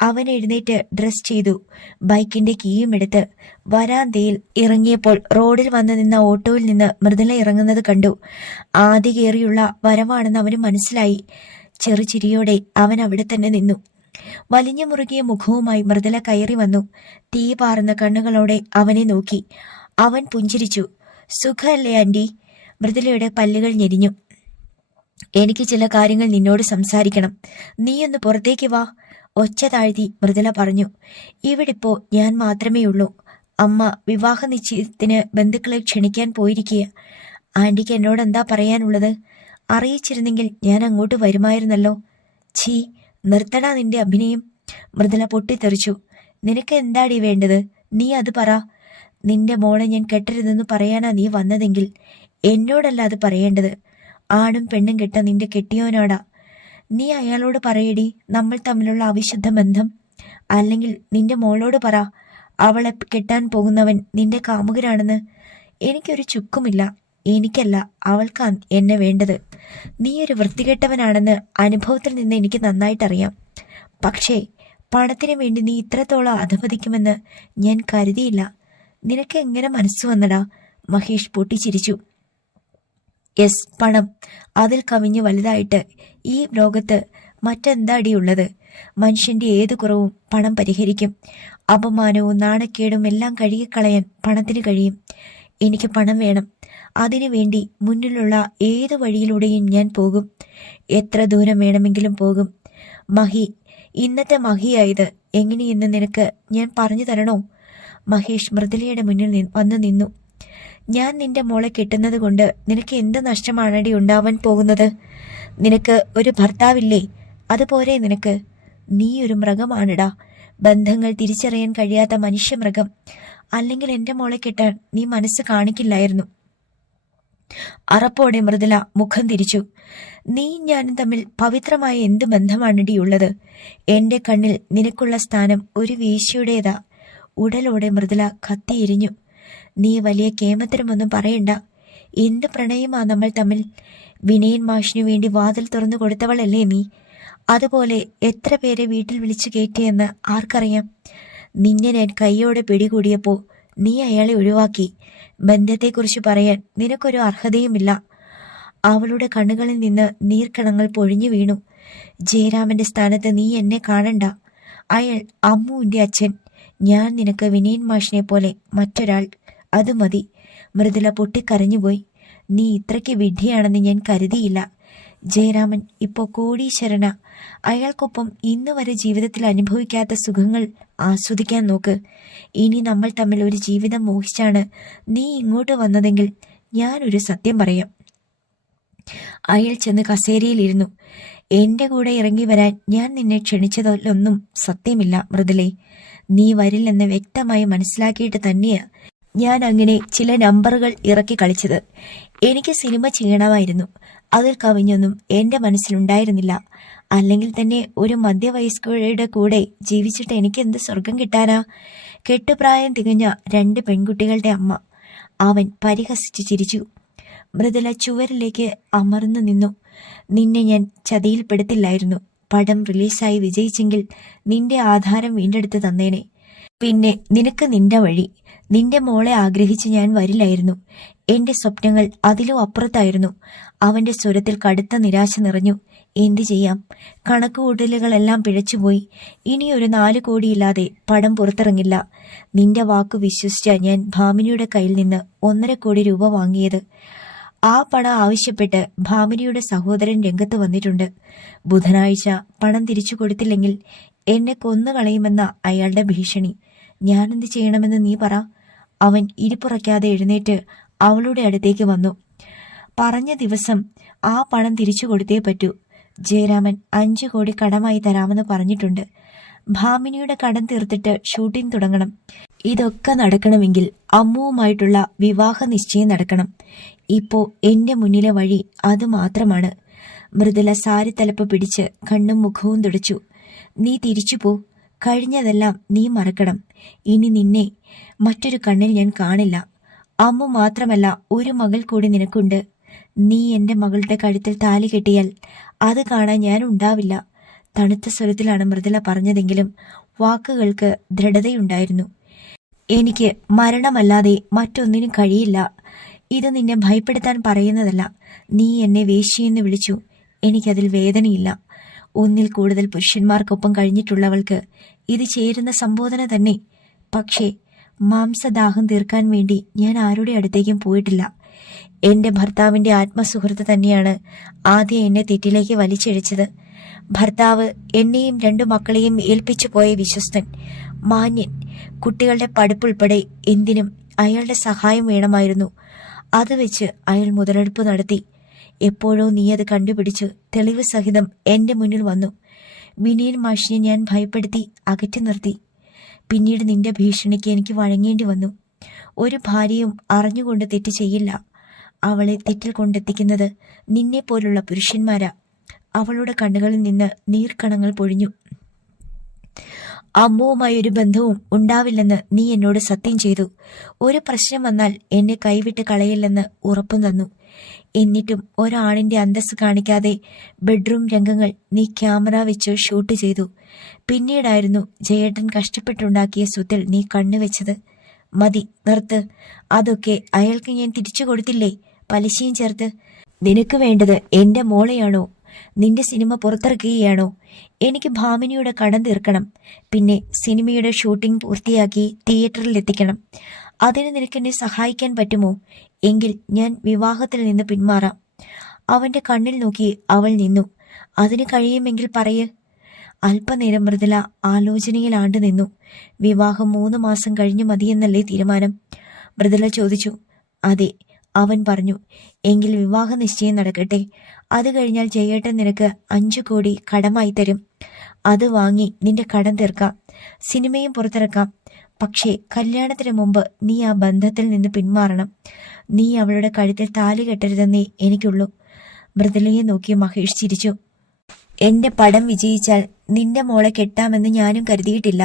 അവൻ എഴുന്നേറ്റ് ഡ്രസ് ചെയ്തു. ബൈക്കിന്റെ കീയും എടുത്ത് വരാന്തയിൽ ഇറങ്ങിയപ്പോൾ റോഡിൽ വന്നു നിന്ന ഓട്ടോയിൽ നിന്ന് മൃദുല ഇറങ്ങുന്നത് കണ്ടു. ആദ്യ കയറിയുള്ള വരവാണെന്ന് അവന് മനസ്സിലായി. ചെറുചിരിയോടെ അവൻ അവിടെ തന്നെ നിന്നു. വലിഞ്ഞു മുറുകിയ മുഖവുമായി മൃദുല കയറി വന്നു. തീ പാർന്ന കണ്ണുകളോടെ അവനെ നോക്കി. അവൻ പുഞ്ചിരിച്ചു. സുഖല്ലേ ആന്റി? മൃദുലയുടെ പല്ലുകൾ ഞെരിഞ്ഞു. എനിക്ക് ചില കാര്യങ്ങൾ നിന്നോട് സംസാരിക്കണം. നീയൊന്ന് പുറത്തേക്ക് വാ. ഒച്ച താഴ്ത്തി മൃദുല പറഞ്ഞു. ഇവിടിപ്പോ ഞാൻ മാത്രമേ ഉള്ളൂ. അമ്മ വിവാഹ നിശ്ചയത്തിന് ബന്ധുക്കളെ ക്ഷണിക്കാൻ പോയിരിക്കുക. ആന്റിക്ക് എന്നോട് എന്താ പറയാനുള്ളത്? അറിയിച്ചിരുന്നെങ്കിൽ ഞാൻ അങ്ങോട്ട് വരുമായിരുന്നല്ലോ. ഛീ, നിർത്തടാ നിന്റെ അഭിനയം. മൃദുല പൊട്ടിത്തെറിച്ചു. നിനക്ക് എന്താടി വേണ്ടത്? നീ അത് പറ. നിന്റെ മോളെ ഞാൻ കെട്ടരുതെന്ന് പറയാനാ നീ വന്നതെങ്കിൽ എന്നോടല്ല അത് പറയേണ്ടത്. ആണും പെണ്ണും കെട്ട നിന്റെ കെട്ടിയോനോടാ. നീ അയാളോട് പറയടി നമ്മൾ തമ്മിലുള്ള അവിശുദ്ധ ബന്ധം. അല്ലെങ്കിൽ നിന്റെ മോളോട് പറ അവളെ കെട്ടാൻ പോകുന്നവൻ നിന്റെ കാമുകനാണെന്ന്. എനിക്കൊരു ചുക്കുമില്ല. എനിക്കല്ല, അവൾക്കാ എന്നെ വേണ്ടത്. നീ ഒരു വൃത്തികെട്ടവനാണെന്ന് അനുഭവത്തിൽ നിന്ന് എനിക്ക് നന്നായിട്ടറിയാം. പക്ഷേ പണത്തിന് വേണ്ടി നീ ഇത്രത്തോളം അധപതിക്കുമെന്ന് ഞാൻ കരുതിയില്ല. നിനക്ക് എങ്ങനെ മനസ്സ് വന്നടാ? മഹേഷ് പൊട്ടിച്ചിരിച്ചു. യെസ്, പണം. അതിൽ കവിഞ്ഞ് വലുതായിട്ട് ഈ ലോകത്ത് മറ്റെന്താടിയുള്ളത്? മനുഷ്യന്റെ ഏത് കുറവും പണം പരിഹരിക്കും. അപമാനവും നാണക്കേടും എല്ലാം കഴുകിക്കളയാൻ പണത്തിന് കഴിയും. എനിക്ക് പണം വേണം. അതിനുവേണ്ടി മുന്നിലുള്ള ഏതു വഴിയിലൂടെയും ഞാൻ പോകും. എത്ര ദൂരം വേണമെങ്കിലും പോകും. മഹി, ഇന്നത്തെ മഹിയായത് എങ്ങനെയെന്ന് നിനക്ക് ഞാൻ പറഞ്ഞു തരണോ? മഹേഷ് മൃദുലയുടെ മുന്നിൽ വന്നു നിന്നു. ഞാൻ നിന്റെ മോളെ കെട്ടുന്നത് കൊണ്ട് നിനക്ക് എന്ത് നഷ്ടമാണടി ഉണ്ടാവാൻ പോകുന്നത്? നിനക്ക് ഒരു ഭർത്താവില്ലേ? അതുപോലെ നിനക്ക്. നീ ഒരു മൃഗമാണിടാ. ബന്ധങ്ങൾ തിരിച്ചറിയാൻ കഴിയാത്ത മനുഷ്യമൃഗം. അല്ലെങ്കിൽ എന്റെ മോളെ കെട്ടാൻ നീ മനസ്സ് കാണിക്കില്ലായിരുന്നു. അറപ്പോടെ മൃദുല മുഖം തിരിച്ചു. നീ ഞാനും തമ്മിൽ പവിത്രമായ എന്ത് ബന്ധമാണിടിയുള്ളത്? എന്റെ കണ്ണിൽ നിനക്കുള്ള സ്ഥാനം ഒരു വേശ്യയുടേതാ. ഉടലോടെ മൃദുല കത്തിയെരിഞ്ഞു. നീ വലിയ കേമത്തരമൊന്നും പറയണ്ട. എന്ത് പ്രണയമാ നമ്മൾ തമ്മിൽ. വിനയൻ മാഷിനു വേണ്ടി വാതിൽ തുറന്നു കൊടുത്തവളല്ലേ നീ? അതുപോലെ എത്ര പേരെ വീട്ടിൽ വിളിച്ചു കയറ്റിയെന്ന് ആർക്കറിയാം? നിന്നെ ഞാൻ കൈയോടെ പിടികൂടിയപ്പോ നീ അയാളെ ഒഴിവാക്കി. ബന്ധത്തെക്കുറിച്ച് പറയാൻ നിനക്കൊരു അർഹതയുമില്ല. അവളുടെ കണ്ണുകളിൽ നിന്ന് നീർക്കണങ്ങൾ പൊഴിഞ്ഞു വീണു. ജയരാമന്റെ സ്ഥാനത്ത് നീ എന്നെ കാണണ്ട. അയാൾ അമ്മുവിന്റെ അച്ഛൻ. ഞാൻ നിനക്ക് വിനയൻ മാഷിനെ പോലെ മറ്റൊരാൾ. അത് മതി. മൃദുല പൊട്ടിക്കരഞ്ഞുപോയി. നീ ഇത്രയ്ക്ക് വിഡ്ഢിയാണെന്ന് ഞാൻ കരുതിയില്ല. ജയരാമൻ ഇപ്പോ കോടീശ്വരന. അയാൾക്കൊപ്പം ഇന്ന് വരെ ജീവിതത്തിൽ അനുഭവിക്കാത്ത സുഖങ്ങൾ ആസ്വദിക്കാൻ നോക്ക്. ഇനി നമ്മൾ തമ്മിൽ ഒരു ജീവിതം മോഹിച്ചാണ് നീ ഇങ്ങോട്ട് വന്നതെങ്കിൽ ഞാനൊരു സത്യം പറയാം. അയാൾ ചെന്ന് കസേരയിലിരുന്നു. എന്റെ കൂടെ ഇറങ്ങി വരാൻ ഞാൻ നിന്നെ ക്ഷണിച്ചതിലൊന്നും സത്യമില്ല മൃദുലേ. നീ വരില്ലെന്ന് വ്യക്തമായി മനസ്സിലാക്കിയിട്ട് തന്നെയാ ഞാൻ അങ്ങനെ ചില നമ്പറുകൾ ഇറക്കി കളിച്ചത്. എനിക്ക് സിനിമ ചെയ്യണമായിരുന്നു. അതിൽ കവിഞ്ഞൊന്നും എന്റെ മനസ്സിലുണ്ടായിരുന്നില്ല. അല്ലെങ്കിൽ തന്നെ ഒരു മധ്യവയസ്കയുടെ കൂടെ ജീവിച്ചിട്ട് എനിക്ക് എന്ത് സ്വർഗം കിട്ടാനാ? കെട്ടുപ്രായം തികഞ്ഞ 2 പെൺകുട്ടികളുടെ അമ്മ. അവൻ പരിഹസിച്ചു ചിരിച്ചു. മൃദുല ചുവരിലേക്ക് അമർന്നു നിന്നു. നിന്നെ ഞാൻ ചതിയിൽപ്പെടുത്തില്ലായിരുന്നു. പടം റിലീസായി വിജയിച്ചെങ്കിൽ നിന്റെ ആധാരം വീണ്ടെടുത്ത് തന്നേനെ. പിന്നെ നിനക്ക് നിന്റെ വഴി. നിന്റെ മോളെ ആഗ്രഹിച്ച് ഞാൻ വരില്ലായിരുന്നു. എന്റെ സ്വപ്നങ്ങൾ അതിലും അപ്പുറത്തായിരുന്നു. അവന്റെ സ്വരത്തിൽ കടുത്ത നിരാശ നിറഞ്ഞു. എന്തു ചെയ്യാം, കണക്കുകൂട്ടലുകളെല്ലാം പിഴച്ചുപോയി. ഇനി ഒരു 4 കോടിയില്ലാതെ പടം പുറത്തിറങ്ങില്ല. നിന്റെ വാക്കു വിശ്വസിച്ച ഞാൻ ഭാമിനിയുടെ കയ്യിൽ നിന്ന് 1.5 കോടി രൂപ വാങ്ങിയത്. ആ പണം ആവശ്യപ്പെട്ട് ഭാമിനിയുടെ സഹോദരൻ രംഗത്ത് വന്നിട്ടുണ്ട്. ബുധനാഴ്ച പണം തിരിച്ചു കൊടുത്തില്ലെങ്കിൽ എന്നെ കൊന്നുകളയുമെന്ന അയാളുടെ ഭീഷണി. ഞാനെന്ത് ചെയ്യണമെന്ന് നീ പറ. അവൻ ഇരിപ്പുറയ്ക്കാതെ എഴുന്നേറ്റ് അവളുടെ അടുത്തേക്ക് വന്നു. പറഞ്ഞ ദിവസം ആ പണം തിരിച്ചു കൊടുത്തേ പറ്റൂ. ജയരാമൻ 5 കോടി കടമായി തരാമെന്ന് പറഞ്ഞിട്ടുണ്ട്. ഭാമിനിയുടെ കടം തീർത്തിട്ട് ഷൂട്ടിംഗ് തുടങ്ങണം. ഇതൊക്കെ നടക്കണമെങ്കിൽ അമ്മുവുമായിട്ടുള്ള വിവാഹ നിശ്ചയം നടക്കണം. ഇപ്പോ എന്റെ മുന്നിലെ വഴി അത് മാത്രമാണ്. മൃദുല സാരി തലപ്പ് പിടിച്ച് കണ്ണും മുഖവും തുടച്ചു. നീ തിരിച്ചു പോ. കഴിഞ്ഞതെല്ലാം നീ മറക്കണം. ഇനി നിന്നെ മറ്റൊരു കണ്ണിൽ ഞാൻ കാണില്ല. അമ്മു മാത്രമല്ല, ഒരു മകൾ കൂടി നിനക്കുണ്ട്. നീ എന്റെ മകളുടെ കഴുത്തിൽ താലി കെട്ടിയാൽ അത് കാണാൻ ഞാൻ ഉണ്ടാവില്ല. തണുത്ത സ്വരത്തിലാണ് മൃദുല പറഞ്ഞതെങ്കിലും വാക്കുകൾക്ക് ദൃഢതയുണ്ടായിരുന്നു. എനിക്ക് മരണമല്ലാതെ മറ്റൊന്നിനും കഴിയില്ല. ഇത് നിന്നെ ഭയപ്പെടുത്താൻ പറയുന്നതല്ല. നീ എന്നെ വേശ്യയെന്ന് വിളിച്ചു. എനിക്കതിൽ വേദനയില്ല. 1 കൂടുതൽ പുരുഷന്മാർക്കൊപ്പം കഴിഞ്ഞിട്ടുള്ളവൾക്ക് ഇത് ചേരുന്ന സംബോധന തന്നെ. പക്ഷേ മാംസദാഹം തീർക്കാൻ വേണ്ടി ഞാൻ ആരുടെ അടുത്തേക്കും പോയിട്ടില്ല. എന്റെ ഭർത്താവിന്റെ ആത്മസുഹൃത്ത് തന്നെയാണ് ആദ്യം എന്നെ തെറ്റിലേക്ക് വലിച്ചിഴച്ചത്. ഭർത്താവ് എന്നെയും 2 മക്കളെയും ഏൽപ്പിച്ചു പോയ വിശ്വസ്തൻ, മാന്യൻ. കുട്ടികളുടെ പഠിപ്പുൾപ്പെടെ എന്തിനും അയാളുടെ സഹായം വേണമായിരുന്നു. അത് വെച്ച് അയാൾ മുതലെടുപ്പ് നടത്തി. എപ്പോഴോ നീ അത് കണ്ടുപിടിച്ചു തെളിവ് സഹിതം എന്റെ മുന്നിൽ വന്നു. വിനയൻ മാഷിനെ ഞാൻ ഭയപ്പെടുത്തി അകറ്റി നിർത്തി. പിന്നീട് നിന്റെ ഭീഷണിക്ക് എനിക്ക് വഴങ്ങേണ്ടി വന്നു. ഒരു ഭാര്യയും അറിഞ്ഞുകൊണ്ട് തെറ്റ് ചെയ്യില്ല. അവളെ തെറ്റിൽ കൊണ്ടെത്തിക്കുന്നത് നിന്നെ പോലുള്ള പുരുഷന്മാരാ. അവളുടെ കണ്ണുകളിൽ നിന്ന് നീർക്കണങ്ങൾ പൊഴിഞ്ഞു. അമ്മുവുമായി ഒരു ബന്ധവും ഉണ്ടാവില്ലെന്ന് നീ എന്നോട് സത്യം ചെയ്തു. ഒരു പ്രശ്നം വന്നാൽ എന്നെ കൈവിട്ട് കളയില്ലെന്ന് ഉറപ്പും തന്നു. എന്നിട്ടും ഒരാണിന്റെ അന്തസ്സ് കാണിക്കാതെ ബെഡ്റൂം രംഗങ്ങൾ നീ ക്യാമറ വെച്ച് ഷൂട്ട് ചെയ്തു. പിന്നീടായിരുന്നു ജയേട്ടൻ കഷ്ടപ്പെട്ടുണ്ടാക്കിയ സ്വത്തിൽ നീ കണ്ണുവെച്ചത്. മതി, നിർത്ത്. അതൊക്കെ അയാൾക്ക് ഞാൻ തിരിച്ചു കൊടുത്തില്ലേ, പലിശയും ചേർത്ത്. നിനക്ക് വേണ്ടത് എന്റെ മോളെയാണോ? നിന്റെ സിനിമ പുറത്തിറക്കുകയാണോ? എനിക്ക് ഭാമിനിയുടെ കടം തീർക്കണം. പിന്നെ സിനിമയുടെ ഷൂട്ടിംഗ് പൂർത്തിയാക്കി തിയേറ്ററിൽ എത്തിക്കണം. അതിന് നിനക്ക് എന്നെ സഹായിക്കാൻ പറ്റുമോ? എങ്കിൽ ഞാൻ വിവാഹത്തിൽ നിന്ന് പിന്മാറാം. അവന്റെ കണ്ണിൽ നോക്കി അവൾ നിന്നു. അതിന് കഴിയുമെങ്കിൽ പറയ്. അല്പനേരം മൃദുല ആലോചനയിൽ ആണ്ടു നിന്നു. വിവാഹം 3 മാസം കഴിഞ്ഞു മതിയെന്നല്ലേ തീരുമാനം? മൃദുല ചോദിച്ചു. അതെ, അവൻ പറഞ്ഞു. എങ്കിൽ വിവാഹ നിശ്ചയം നടക്കട്ടെ. അത് കഴിഞ്ഞാൽ ജയേട്ടൻ നിനക്ക് 5 കോടി കടമായി തരും. അത് വാങ്ങി നിന്റെ കടം തീർക്കാം. സിനിമയും പുറത്തിറക്കാം. പക്ഷേ കല്യാണത്തിന് മുമ്പ് നീ ആ ബന്ധത്തിൽ നിന്ന് പിന്മാറണം. നീ അവളുടെ കഴുത്തിൽ താലി കെട്ടരുതെന്നേ എനിക്കുള്ളൂ. മൃദുലയെ നോക്കി മഹേഷ് ചിരിച്ചു. എന്റെ പടം വിജയിച്ചാൽ നിന്റെ മോളെ കെട്ടാമെന്ന് ഞാനും കരുതിയിട്ടില്ല.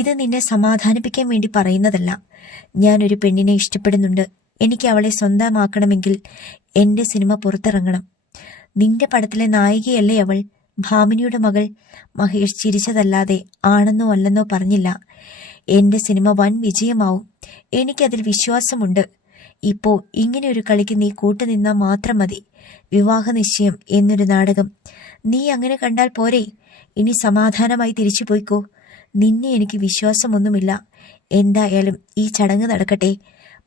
ഇത് നിന്നെ സമാധാനിപ്പിക്കാൻ വേണ്ടി പറയുന്നതല്ല. ഞാനൊരു പെണ്ണിനെ ഇഷ്ടപ്പെടുന്നുണ്ട്. എനിക്ക് അവളെ സ്വന്തമാക്കണമെങ്കിൽ എന്റെ സിനിമ പുറത്തിറങ്ങണം. നിന്റെ പടത്തിലെ നായികയല്ലേ അവൾ, ഭാമിനിയുടെ മകൾ? മഹേഷ് ചിരിച്ചതല്ലാതെ ആണെന്നോ അല്ലെന്നോ പറഞ്ഞില്ല. എന്റെ സിനിമ വൻ വിജയമാവും. എനിക്കതിൽ വിശ്വാസമുണ്ട്. ഇപ്പോ ഇങ്ങനെ ഒരു കളിക്ക് നീ കൂട്ടുനിന്നാൽ മാത്രം മതി. വിവാഹ നിശ്ചയം എന്നൊരു നാടകം നീ അങ്ങനെ കണ്ടാൽ പോരെ? ഇനി സമാധാനമായി തിരിച്ചു പോയിക്കോ. നിന്നെ എനിക്ക് വിശ്വാസമൊന്നുമില്ല. എന്തായാലും ഈ ചടങ്ങ് നടക്കട്ടെ.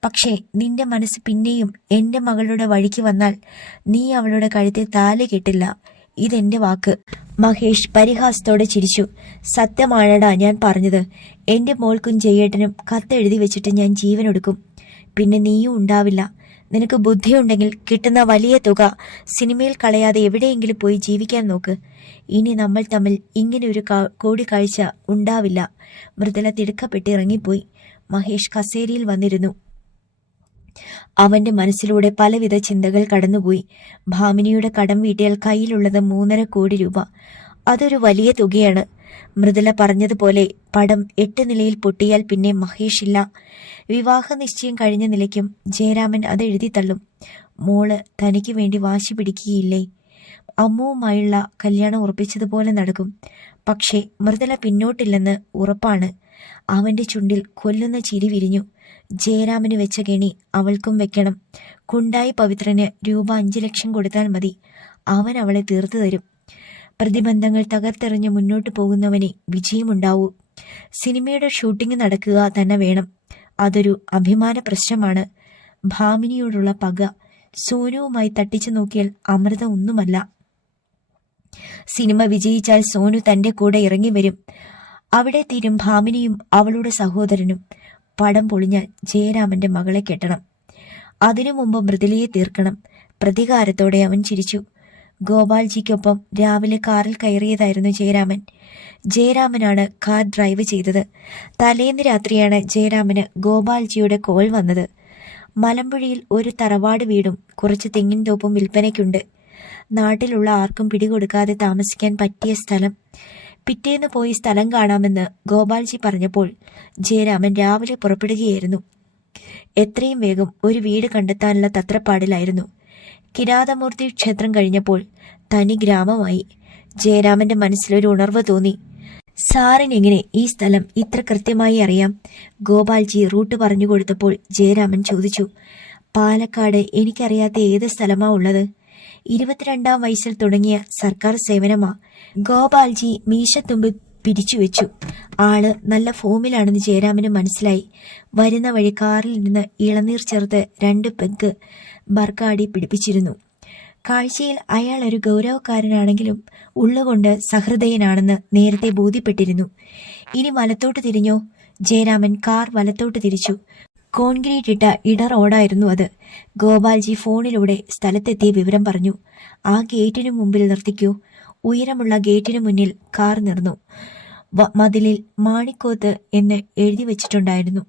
പക്ഷേ നിന്റെ മനസ്സ് പിന്നെയും എന്റെ മകളുടെ വഴിക്ക് വന്നാൽ നീ അവളുടെ കഴുത്തിൽ താലി കെട്ടില്ല. ഇതെന്റെ വാക്ക്. മഹേഷ് പരിഹാസത്തോടെ ചിരിച്ചു. സത്യമാണടാ ഞാൻ പറഞ്ഞത്. എന്റെ മോൾക്കും ജയേട്ടനും കത്തെഴുതി വെച്ചിട്ട് ഞാൻ ജീവനൊടുക്കും. പിന്നെ നീയും ഉണ്ടാവില്ല. നിനക്ക് ബുദ്ധിയുണ്ടെങ്കിൽ കിട്ടുന്ന വലിയ തുക സിനിമയിൽ കളയാതെ എവിടെയെങ്കിലും പോയി ജീവിക്കാൻ നോക്ക്. ഇനി നമ്മൾ തമ്മിൽ ഇങ്ങനെ ഒരു കൂടിക്കാഴ്ച ഉണ്ടാവില്ല. മൃദുല തിടുക്കപ്പെട്ട് ഇറങ്ങിപ്പോയി. മഹേഷ് കസേരയിൽ വന്നിരുന്നു. അവന്റെ മനസ്സിലൂടെ പലവിധ ചിന്തകൾ കടന്നുപോയി. ഭാമിനിയുടെ കടം വീട്ടിയാൽ കയ്യിലുള്ളത് 3.5 കോടി രൂപ. അതൊരു വലിയ തുകയാണ്. മൃദുല പറഞ്ഞതുപോലെ പടം 8 നിലയിൽ പൊട്ടിയാൽ പിന്നെ മഹേഷ് ഇല്ല. വിവാഹ നിശ്ചയം കഴിഞ്ഞ നിലയ്ക്കും ജയരാമൻ അത് എഴുതി തള്ളും. മോള് തനിക്ക് വേണ്ടി വാശി പിടിക്കുകയില്ലേ? അമ്മുവുമായുള്ള കല്യാണം ഉറപ്പിച്ചതുപോലെ നടക്കും. പക്ഷേ മൃദുല പിന്നോട്ടില്ലെന്ന് ഉറപ്പാണ്. അവന്റെ ചുണ്ടിൽ കൊല്ലുന്ന ചിരി വിരിഞ്ഞു. ജയരാമന് വെച്ച കെണി അവൾക്കും വെക്കണം. കുണ്ടായി പവിത്രന് രൂപ 5 ലക്ഷം കൊടുത്താൽ മതി. അവൻ അവളെ തീർത്തു തരും. പ്രതിബന്ധങ്ങൾ തകർത്തെറിഞ്ഞ് മുന്നോട്ടു പോകുന്നവനെ വിജയമുണ്ടാവൂ. സിനിമയുടെ ഷൂട്ടിംഗ് നടക്കുക തന്നെ വേണം. അതൊരു അഭിമാന പ്രശ്നമാണ്. ഭാമിനിയോടുള്ള പക സോനുവുമായി തട്ടിച്ചു നോക്കിയാൽ അമൃത ഒന്നുമല്ല. സിനിമ വിജയിച്ചാൽ സോനു തന്റെ കൂടെ ഇറങ്ങി വരും. അവിടെ തീരും ഭാമിനിയും അവളുടെ സഹോദരനും. പടം പൊളിഞ്ഞാൽ ജയരാമന്റെ മകളെ കെട്ടണം. അതിനു മുമ്പ് മൃദുലയെ തീർക്കണം. പ്രതികാരത്തോടെ അവൻ ചിരിച്ചു. ഗോപാൽജിക്കൊപ്പം രാവിലെ കാറിൽ കയറിയതായിരുന്നു ജയരാമൻ. ജയരാമനാണ് കാർ ഡ്രൈവ് ചെയ്തത്. തലേന്ന് രാത്രിയാണ് ജയരാമന് ഗോപാൽജിയുടെ കോൾ വന്നത്. മലമ്പുഴയിൽ ഒരു തറവാട് വീടും കുറച്ച് തെങ്ങിൻ തോപ്പും വിൽപ്പനയ്ക്കുണ്ട്. നാട്ടിലുള്ള ആർക്കും പിടികൊടുക്കാതെ താമസിക്കാൻ പറ്റിയ സ്ഥലം. പിറ്റേന്ന് പോയി സ്ഥലം കാണാമെന്ന് ഗോപാൽജി പറഞ്ഞപ്പോൾ ജയരാമൻ രാവിലെ പുറപ്പെടുകയായിരുന്നു. എത്രയും വേഗം ഒരു വീട് കണ്ടെത്താനുള്ള തത്രപ്പാടിലായിരുന്നു. കിരാതമൂർത്തി ക്ഷേത്രം കഴിഞ്ഞപ്പോൾ തനി ഗ്രാമമായി. ജയരാമന്റെ മനസ്സിലൊരു ഉണർവ് തോന്നി. സാറിനെങ്ങനെ ഈ സ്ഥലം ഇത്ര കൃത്യമായി അറിയാം? ഗോപാൽജി റൂട്ട് പറഞ്ഞു കൊടുത്തപ്പോൾ ജയരാമൻ ചോദിച്ചു. പാലക്കാട് എനിക്കറിയാത്ത ഏത് സ്ഥലമാ ഉള്ളത്? 22-ാം വയസ്സിൽ തുടങ്ങിയ സർക്കാർ സേവനമാ. ഗോപാൽജി മീശത്തുമ്പ് പിരിച്ചുവെച്ചു. ആള് നല്ല ഫോമിലാണെന്ന് ജയരാമന് മനസ്സിലായി. വരുന്ന വഴി കാറിൽ നിന്ന് ഇളനീർ ചേർത്ത് 2 പെഗ് ബർക്കാടി പിടിപ്പിച്ചിരുന്നു. കാഴ്ചയിൽ അയാൾ ഒരു ഗൗരവക്കാരനാണെങ്കിലും ഉള്ളുകൊണ്ട് സഹൃദയനാണെന്ന് നേരത്തെ ബോധ്യപ്പെട്ടിരുന്നു. ഇനി വലത്തോട്ട് തിരിഞ്ഞോ? ജയരാമൻ കാർ വലത്തോട്ട് തിരിച്ചു. കോൺക്രീറ്റ് ഇട്ട ഇട റോഡായിരുന്നു അത്. ഗോപാൽജി ഫോണിലൂടെ സ്ഥലത്തെത്തിയ വിവരം പറഞ്ഞു. ആ ഗേറ്റിനു മുമ്പിൽ നിർത്തിക്കൂ. ഉയരമുള്ള ഗേറ്റിനു മുന്നിൽ കാർ നിർന്നു. മതിലിൽ മാണിക്കോത്ത് എന്ന് എഴുതി വച്ചിട്ടുണ്ടായിരുന്നു.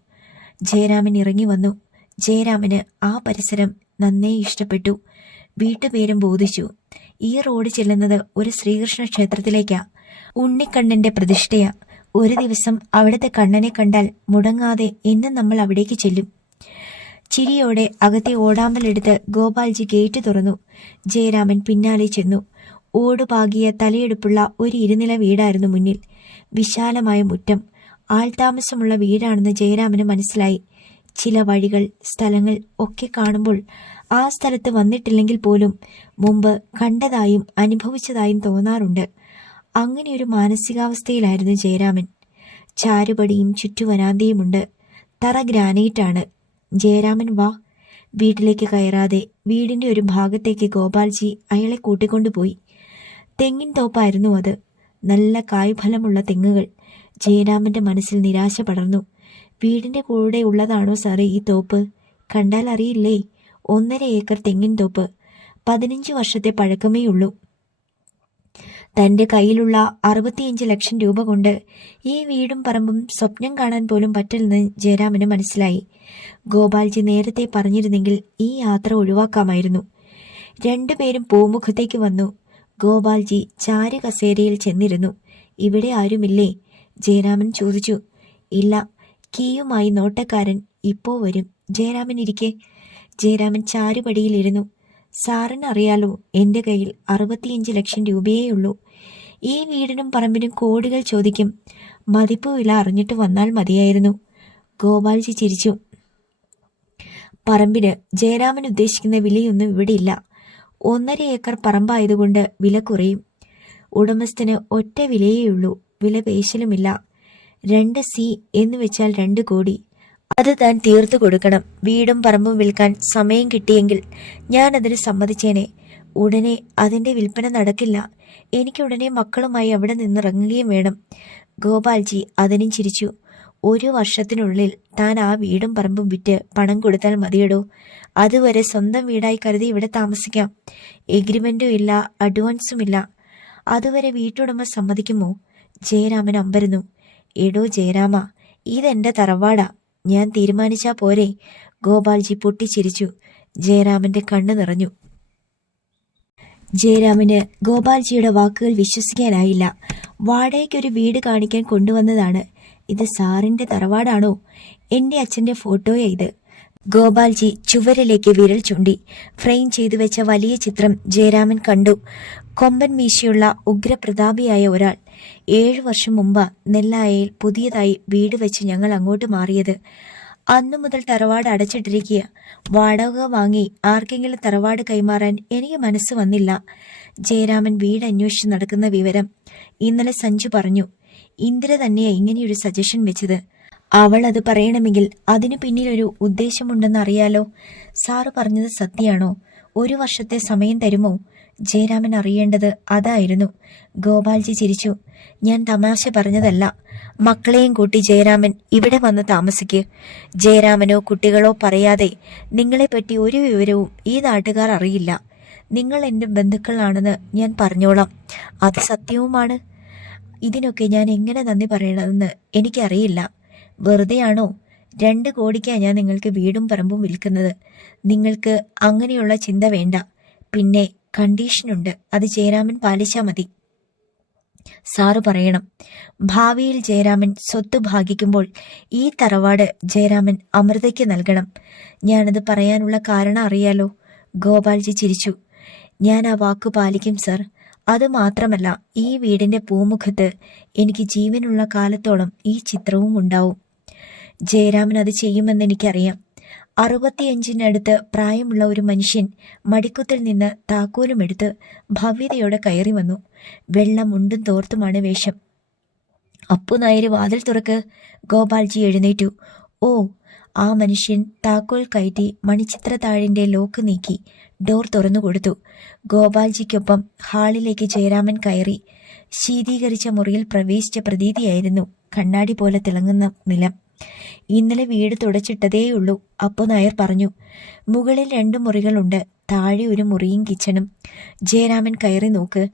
ജയരാമൻ ഇറങ്ങി വന്നു. ജയരാമന് ആ പരിസരം നന്നേ ഇഷ്ടപ്പെട്ടു. വീട്ടുപേരും ബോധിച്ചു. ഈ റോഡ് ചെല്ലുന്നത് ഒരു ശ്രീകൃഷ്ണ ക്ഷേത്രത്തിലേക്കാ. ഉണ്ണിക്കണ്ണന്റെ പ്രതിഷ്ഠയാ. ഒരു ദിവസം അവിടുത്തെ കണ്ണനെ കണ്ടാൽ മുടങ്ങാതെ എന്നും നമ്മൾ അവിടേക്ക് ചെല്ലും. ചിരിയോടെ അകത്തെ ഓടാമ്പലെടുത്ത് ഗോപാൽജി ഗേറ്റ് തുറന്നു. ജയരാമൻ പിന്നാലെ ചെന്നു. ഓടുപാകിയ തലയെടുപ്പുള്ള ഒരു ഇരുനില വീടായിരുന്നു മുന്നിൽ. വിശാലമായ മുറ്റം. ആൾതാമസമുള്ള വീടാണെന്ന് ജയരാമന് മനസ്സിലായി. ചില വഴികൾ, സ്ഥലങ്ങൾ ഒക്കെ കാണുമ്പോൾ ആ സ്ഥലത്ത് വന്നിട്ടില്ലെങ്കിൽ പോലും മുമ്പ് കണ്ടതായും അനുഭവിച്ചതായും തോന്നാറുണ്ട്. അങ്ങനെയൊരു മാനസികാവസ്ഥയിലായിരുന്നു ജയരാമൻ. ചാരുപടിയും ചുറ്റുവരാന്തയുമുണ്ട്. തറ ഗ്രാനൈറ്റാണ്. ജയരാമൻ വാ. വീട്ടിലേക്ക് കയറാതെ വീടിന്റെ ഒരു ഭാഗത്തേക്ക് ഗോപാൽജി അയാളെ കൂട്ടിക്കൊണ്ടുപോയി. തെങ്ങിൻ തോപ്പായിരുന്നു അത്. നല്ല കായ്ഫലമുള്ള തെങ്ങുകൾ. ജയരാമന്റെ മനസ്സിൽ നിരാശ പടർന്നു. വീടിന്റെ കൂടെ ഉള്ളതാണോ സാറേ ഈ തോപ്പ്? കണ്ടാൽ അറിയില്ലേ? 1.5 ഏക്കർ തെങ്ങിൻ തോപ്പ്. 15 വർഷത്തെ പഴക്കമേയുള്ളൂ. തന്റെ കയ്യിലുള്ള 65 ലക്ഷം രൂപ കൊണ്ട് ഈ വീടും പറമ്പും സ്വപ്നം കാണാൻ പോലും പറ്റില്ലെന്ന് ജയരാമന് മനസ്സിലായി. ഗോപാൽജി നേരത്തെ പറഞ്ഞിരുന്നെങ്കിൽ ഈ യാത്ര ഒഴിവാക്കാമായിരുന്നു. 2 പേരും പൂമുഖത്തേക്ക് വന്നു. ഗോപാൽജി ചാരു കസേരയിൽ ചെന്നിരുന്നു. ഇവിടെ ആരുമില്ലേ? ജയരാമൻ ചോദിച്ചു. ഇല്ല, കീയുമായി നോട്ടക്കാരൻ ഇപ്പോ വരും. ജയരാമൻ ഇരിക്കെ. ജയരാമൻ ചാരുപടിയിലിരുന്നു. സാറിന് അറിയാലോ, എന്റെ കയ്യിൽ 65 ലക്ഷം രൂപയേ ഉള്ളൂ. ഈ വീടിനും പറമ്പിനും കോടികൾ ചോദിക്കും. മതിപ്പ് വില അറിഞ്ഞിട്ട് വന്നാൽ മതിയായിരുന്നു. ഗോപാൽജി ചിരിച്ചു. പറമ്പിന് ജയരാമൻ ഉദ്ദേശിക്കുന്ന വിലയൊന്നും ഇവിടെയില്ല. 1.5 ഏക്കർ പറമ്പായതുകൊണ്ട് വില കുറയും. ഉടമസ്ഥന് ഒറ്റ വിലയേയുള്ളൂ. വില പേശലുമില്ല. 2 സി എന്ന് വെച്ചാൽ 2 കോടി. അത് താൻ തീർത്തു കൊടുക്കണം. വീടും പറമ്പും വിൽക്കാൻ സമയം കിട്ടിയെങ്കിൽ ഞാൻ അതിന് സമ്മതിച്ചേനെ. ഉടനെ അതിന്റെ വിൽപ്പന നടക്കില്ല. എനിക്കുടനെ മക്കളുമായി അവിടെ നിന്നിറങ്ങുകയും വേണം. ഗോപാൽജി അതിനും ചിരിച്ചു. 1 വർഷത്തിനുള്ളിൽ താൻ ആ വീടും പറമ്പും വിറ്റ് പണം കൊടുത്താൽ മതിയടോ. അതുവരെ സ്വന്തം വീടായി കരുതി ഇവിടെ താമസിക്കാം. എഗ്രിമെന്റും ഇല്ല, അഡ്വാൻസും ഇല്ല. അതുവരെ വീട്ടുടമ സമ്മതിക്കുമോ? ജയരാമൻ അമ്പരന്നു. എടോ ജയരാമ, ഇതെന്റെ തറവാടാ. ഞാൻ തീരുമാനിച്ചാ പോരെ? ഗോപാൽജി പൊട്ടിച്ചിരിച്ചു. ജയരാമന്റെ കണ്ണു നിറഞ്ഞു. ജയരാമന് ഗോപാൽജിയുടെ വാക്കുകൾ വിശ്വസിക്കാനായില്ല. വാടകയ്ക്കൊരു വീട് കാണിക്കാൻ കൊണ്ടുവന്നതാണ്. ഇത് സാറിന്റെ തറവാടാണോ? എന്റെ അച്ഛന്റെ ഫോട്ടോയാ ഇത്. ഗോപാൽജി ചുവരിലേക്ക് വിരൽ ചൂണ്ടി. ഫ്രെയിം ചെയ്തു വെച്ച വലിയ ചിത്രം ജയരാമൻ കണ്ടു. കൊമ്പൻ മീശയുള്ള ഉഗ്രപ്രതാപിയായ ഒരാൾ. 7 വർഷം മുമ്പ് നെല്ലായയിൽ പുതിയതായി വീട് വെച്ച് ഞങ്ങൾ അങ്ങോട്ട് മാറിയത്. അന്നു മുതൽ തറവാട് അടച്ചിട്ടിരിക്കുക. വാടക വാങ്ങി ആർക്കെങ്കിലും തറവാട് കൈമാറാൻ എനിക്ക് മനസ്സ് വന്നില്ല. ജയരാമൻ വീട് അന്വേഷിച്ച് നടക്കുന്ന വിവരം ഇന്നലെ സഞ്ജു പറഞ്ഞു. ഇന്ദിര തന്നെയാ ഇങ്ങനെയൊരു സജഷൻ വെച്ചത്. അവൾ അത് പറയണമെങ്കിൽ അതിനു പിന്നിലൊരു ഉദ്ദേശമുണ്ടെന്ന് അറിയാലോ. സാറ് പറഞ്ഞത് സത്യാണോ? 1 വർഷത്തെ സമയം തരുമോ? ജയരാമൻ അറിയേണ്ടത് അതായിരുന്നു. ഗോപാൽജി ചിരിച്ചു. ഞാൻ തമാശ പറഞ്ഞതല്ല. മക്കളെയും കൂട്ടി ജയരാമൻ ഇവിടെ വന്ന് താമസിക്ക്. ജയരാമനോ കുട്ടികളോ പറയാതെ നിങ്ങളെപ്പറ്റി ഒരു വിവരവും ഈ നാട്ടുകാർ അറിയില്ല. നിങ്ങൾ എൻ്റെ ബന്ധുക്കളാണെന്ന് ഞാൻ പറഞ്ഞോളാം. അത് സത്യവുമാണ്. ഇതിനൊക്കെ ഞാൻ എങ്ങനെ നന്ദി പറയണമെന്ന് എനിക്കറിയില്ല. വെറുതെയാണോ? 2 കോടിക്കാ ഞാൻ നിങ്ങൾക്ക് വീടും പറമ്പും വിൽക്കുന്നത്. നിങ്ങൾക്ക് അങ്ങനെയുള്ള ചിന്ത വേണ്ട. പിന്നെ കണ്ടീഷനുണ്ട്. അത് ജയരാമൻ പാലിച്ചാൽ മതി. സാറ് പറയണം. ഭാവിയിൽ ജയരാമൻ സ്വത്ത് ഭാഗിക്കുമ്പോൾ ഈ തറവാട് ജയരാമൻ അമൃതയ്ക്ക് നൽകണം. ഞാനത് പറയാനുള്ള കാരണം അറിയാലോ. ഗോപാൽജി ചിരിച്ചു. ഞാൻ ആ വാക്കു പാലിക്കും സർ. അതുമാത്രമല്ല, ഈ വീടിന്റെ പൂമുഖത്ത് എനിക്ക് ജീവനുള്ള കാലത്തോളം ഈ ചിത്രവും ഉണ്ടാവും. ജയരാമൻ അത് ചെയ്യുമെന്ന് എനിക്കറിയാം. 65-നടുത്ത് പ്രായമുള്ള ഒരു മനുഷ്യൻ മടിക്കുത്തിൽ നിന്ന് താക്കോലും എടുത്ത് ഭവ്യതയോടെ കയറി വന്നു. വെള്ള മുണ്ടും തോർത്തുമാണ് വേഷം. അപ്പു നായര് വാതിൽ തുറക്ക്. ഗോപാൽജി എഴുന്നേറ്റു. ഓ! ആ മനുഷ്യൻ താക്കോൽ കയറ്റി മണിച്ചിത്രത്താഴിന്റെ ലോക്ക് നീക്കി ഡോർ തുറന്നുകൊടുത്തു. ഗോപാൽജിക്കൊപ്പം ഹാളിലേക്ക് ജയരാമൻ കയറി. ശീതീകരിച്ച മുറിയിൽ പ്രവേശിച്ച പ്രതീതിയായിരുന്നു. കണ്ണാടി പോലെ തിളങ്ങുന്ന നിലം. ഇന്നലെ വീട് തുടച്ചിട്ടതേയുള്ളൂ, അപ്പു നായർ പറഞ്ഞു. മുകളിൽ 2 മുറികളുണ്ട്. താഴെ ഒരു മുറിയും കിച്ചണും. ജയരാമൻ കയറി നോക്ക്.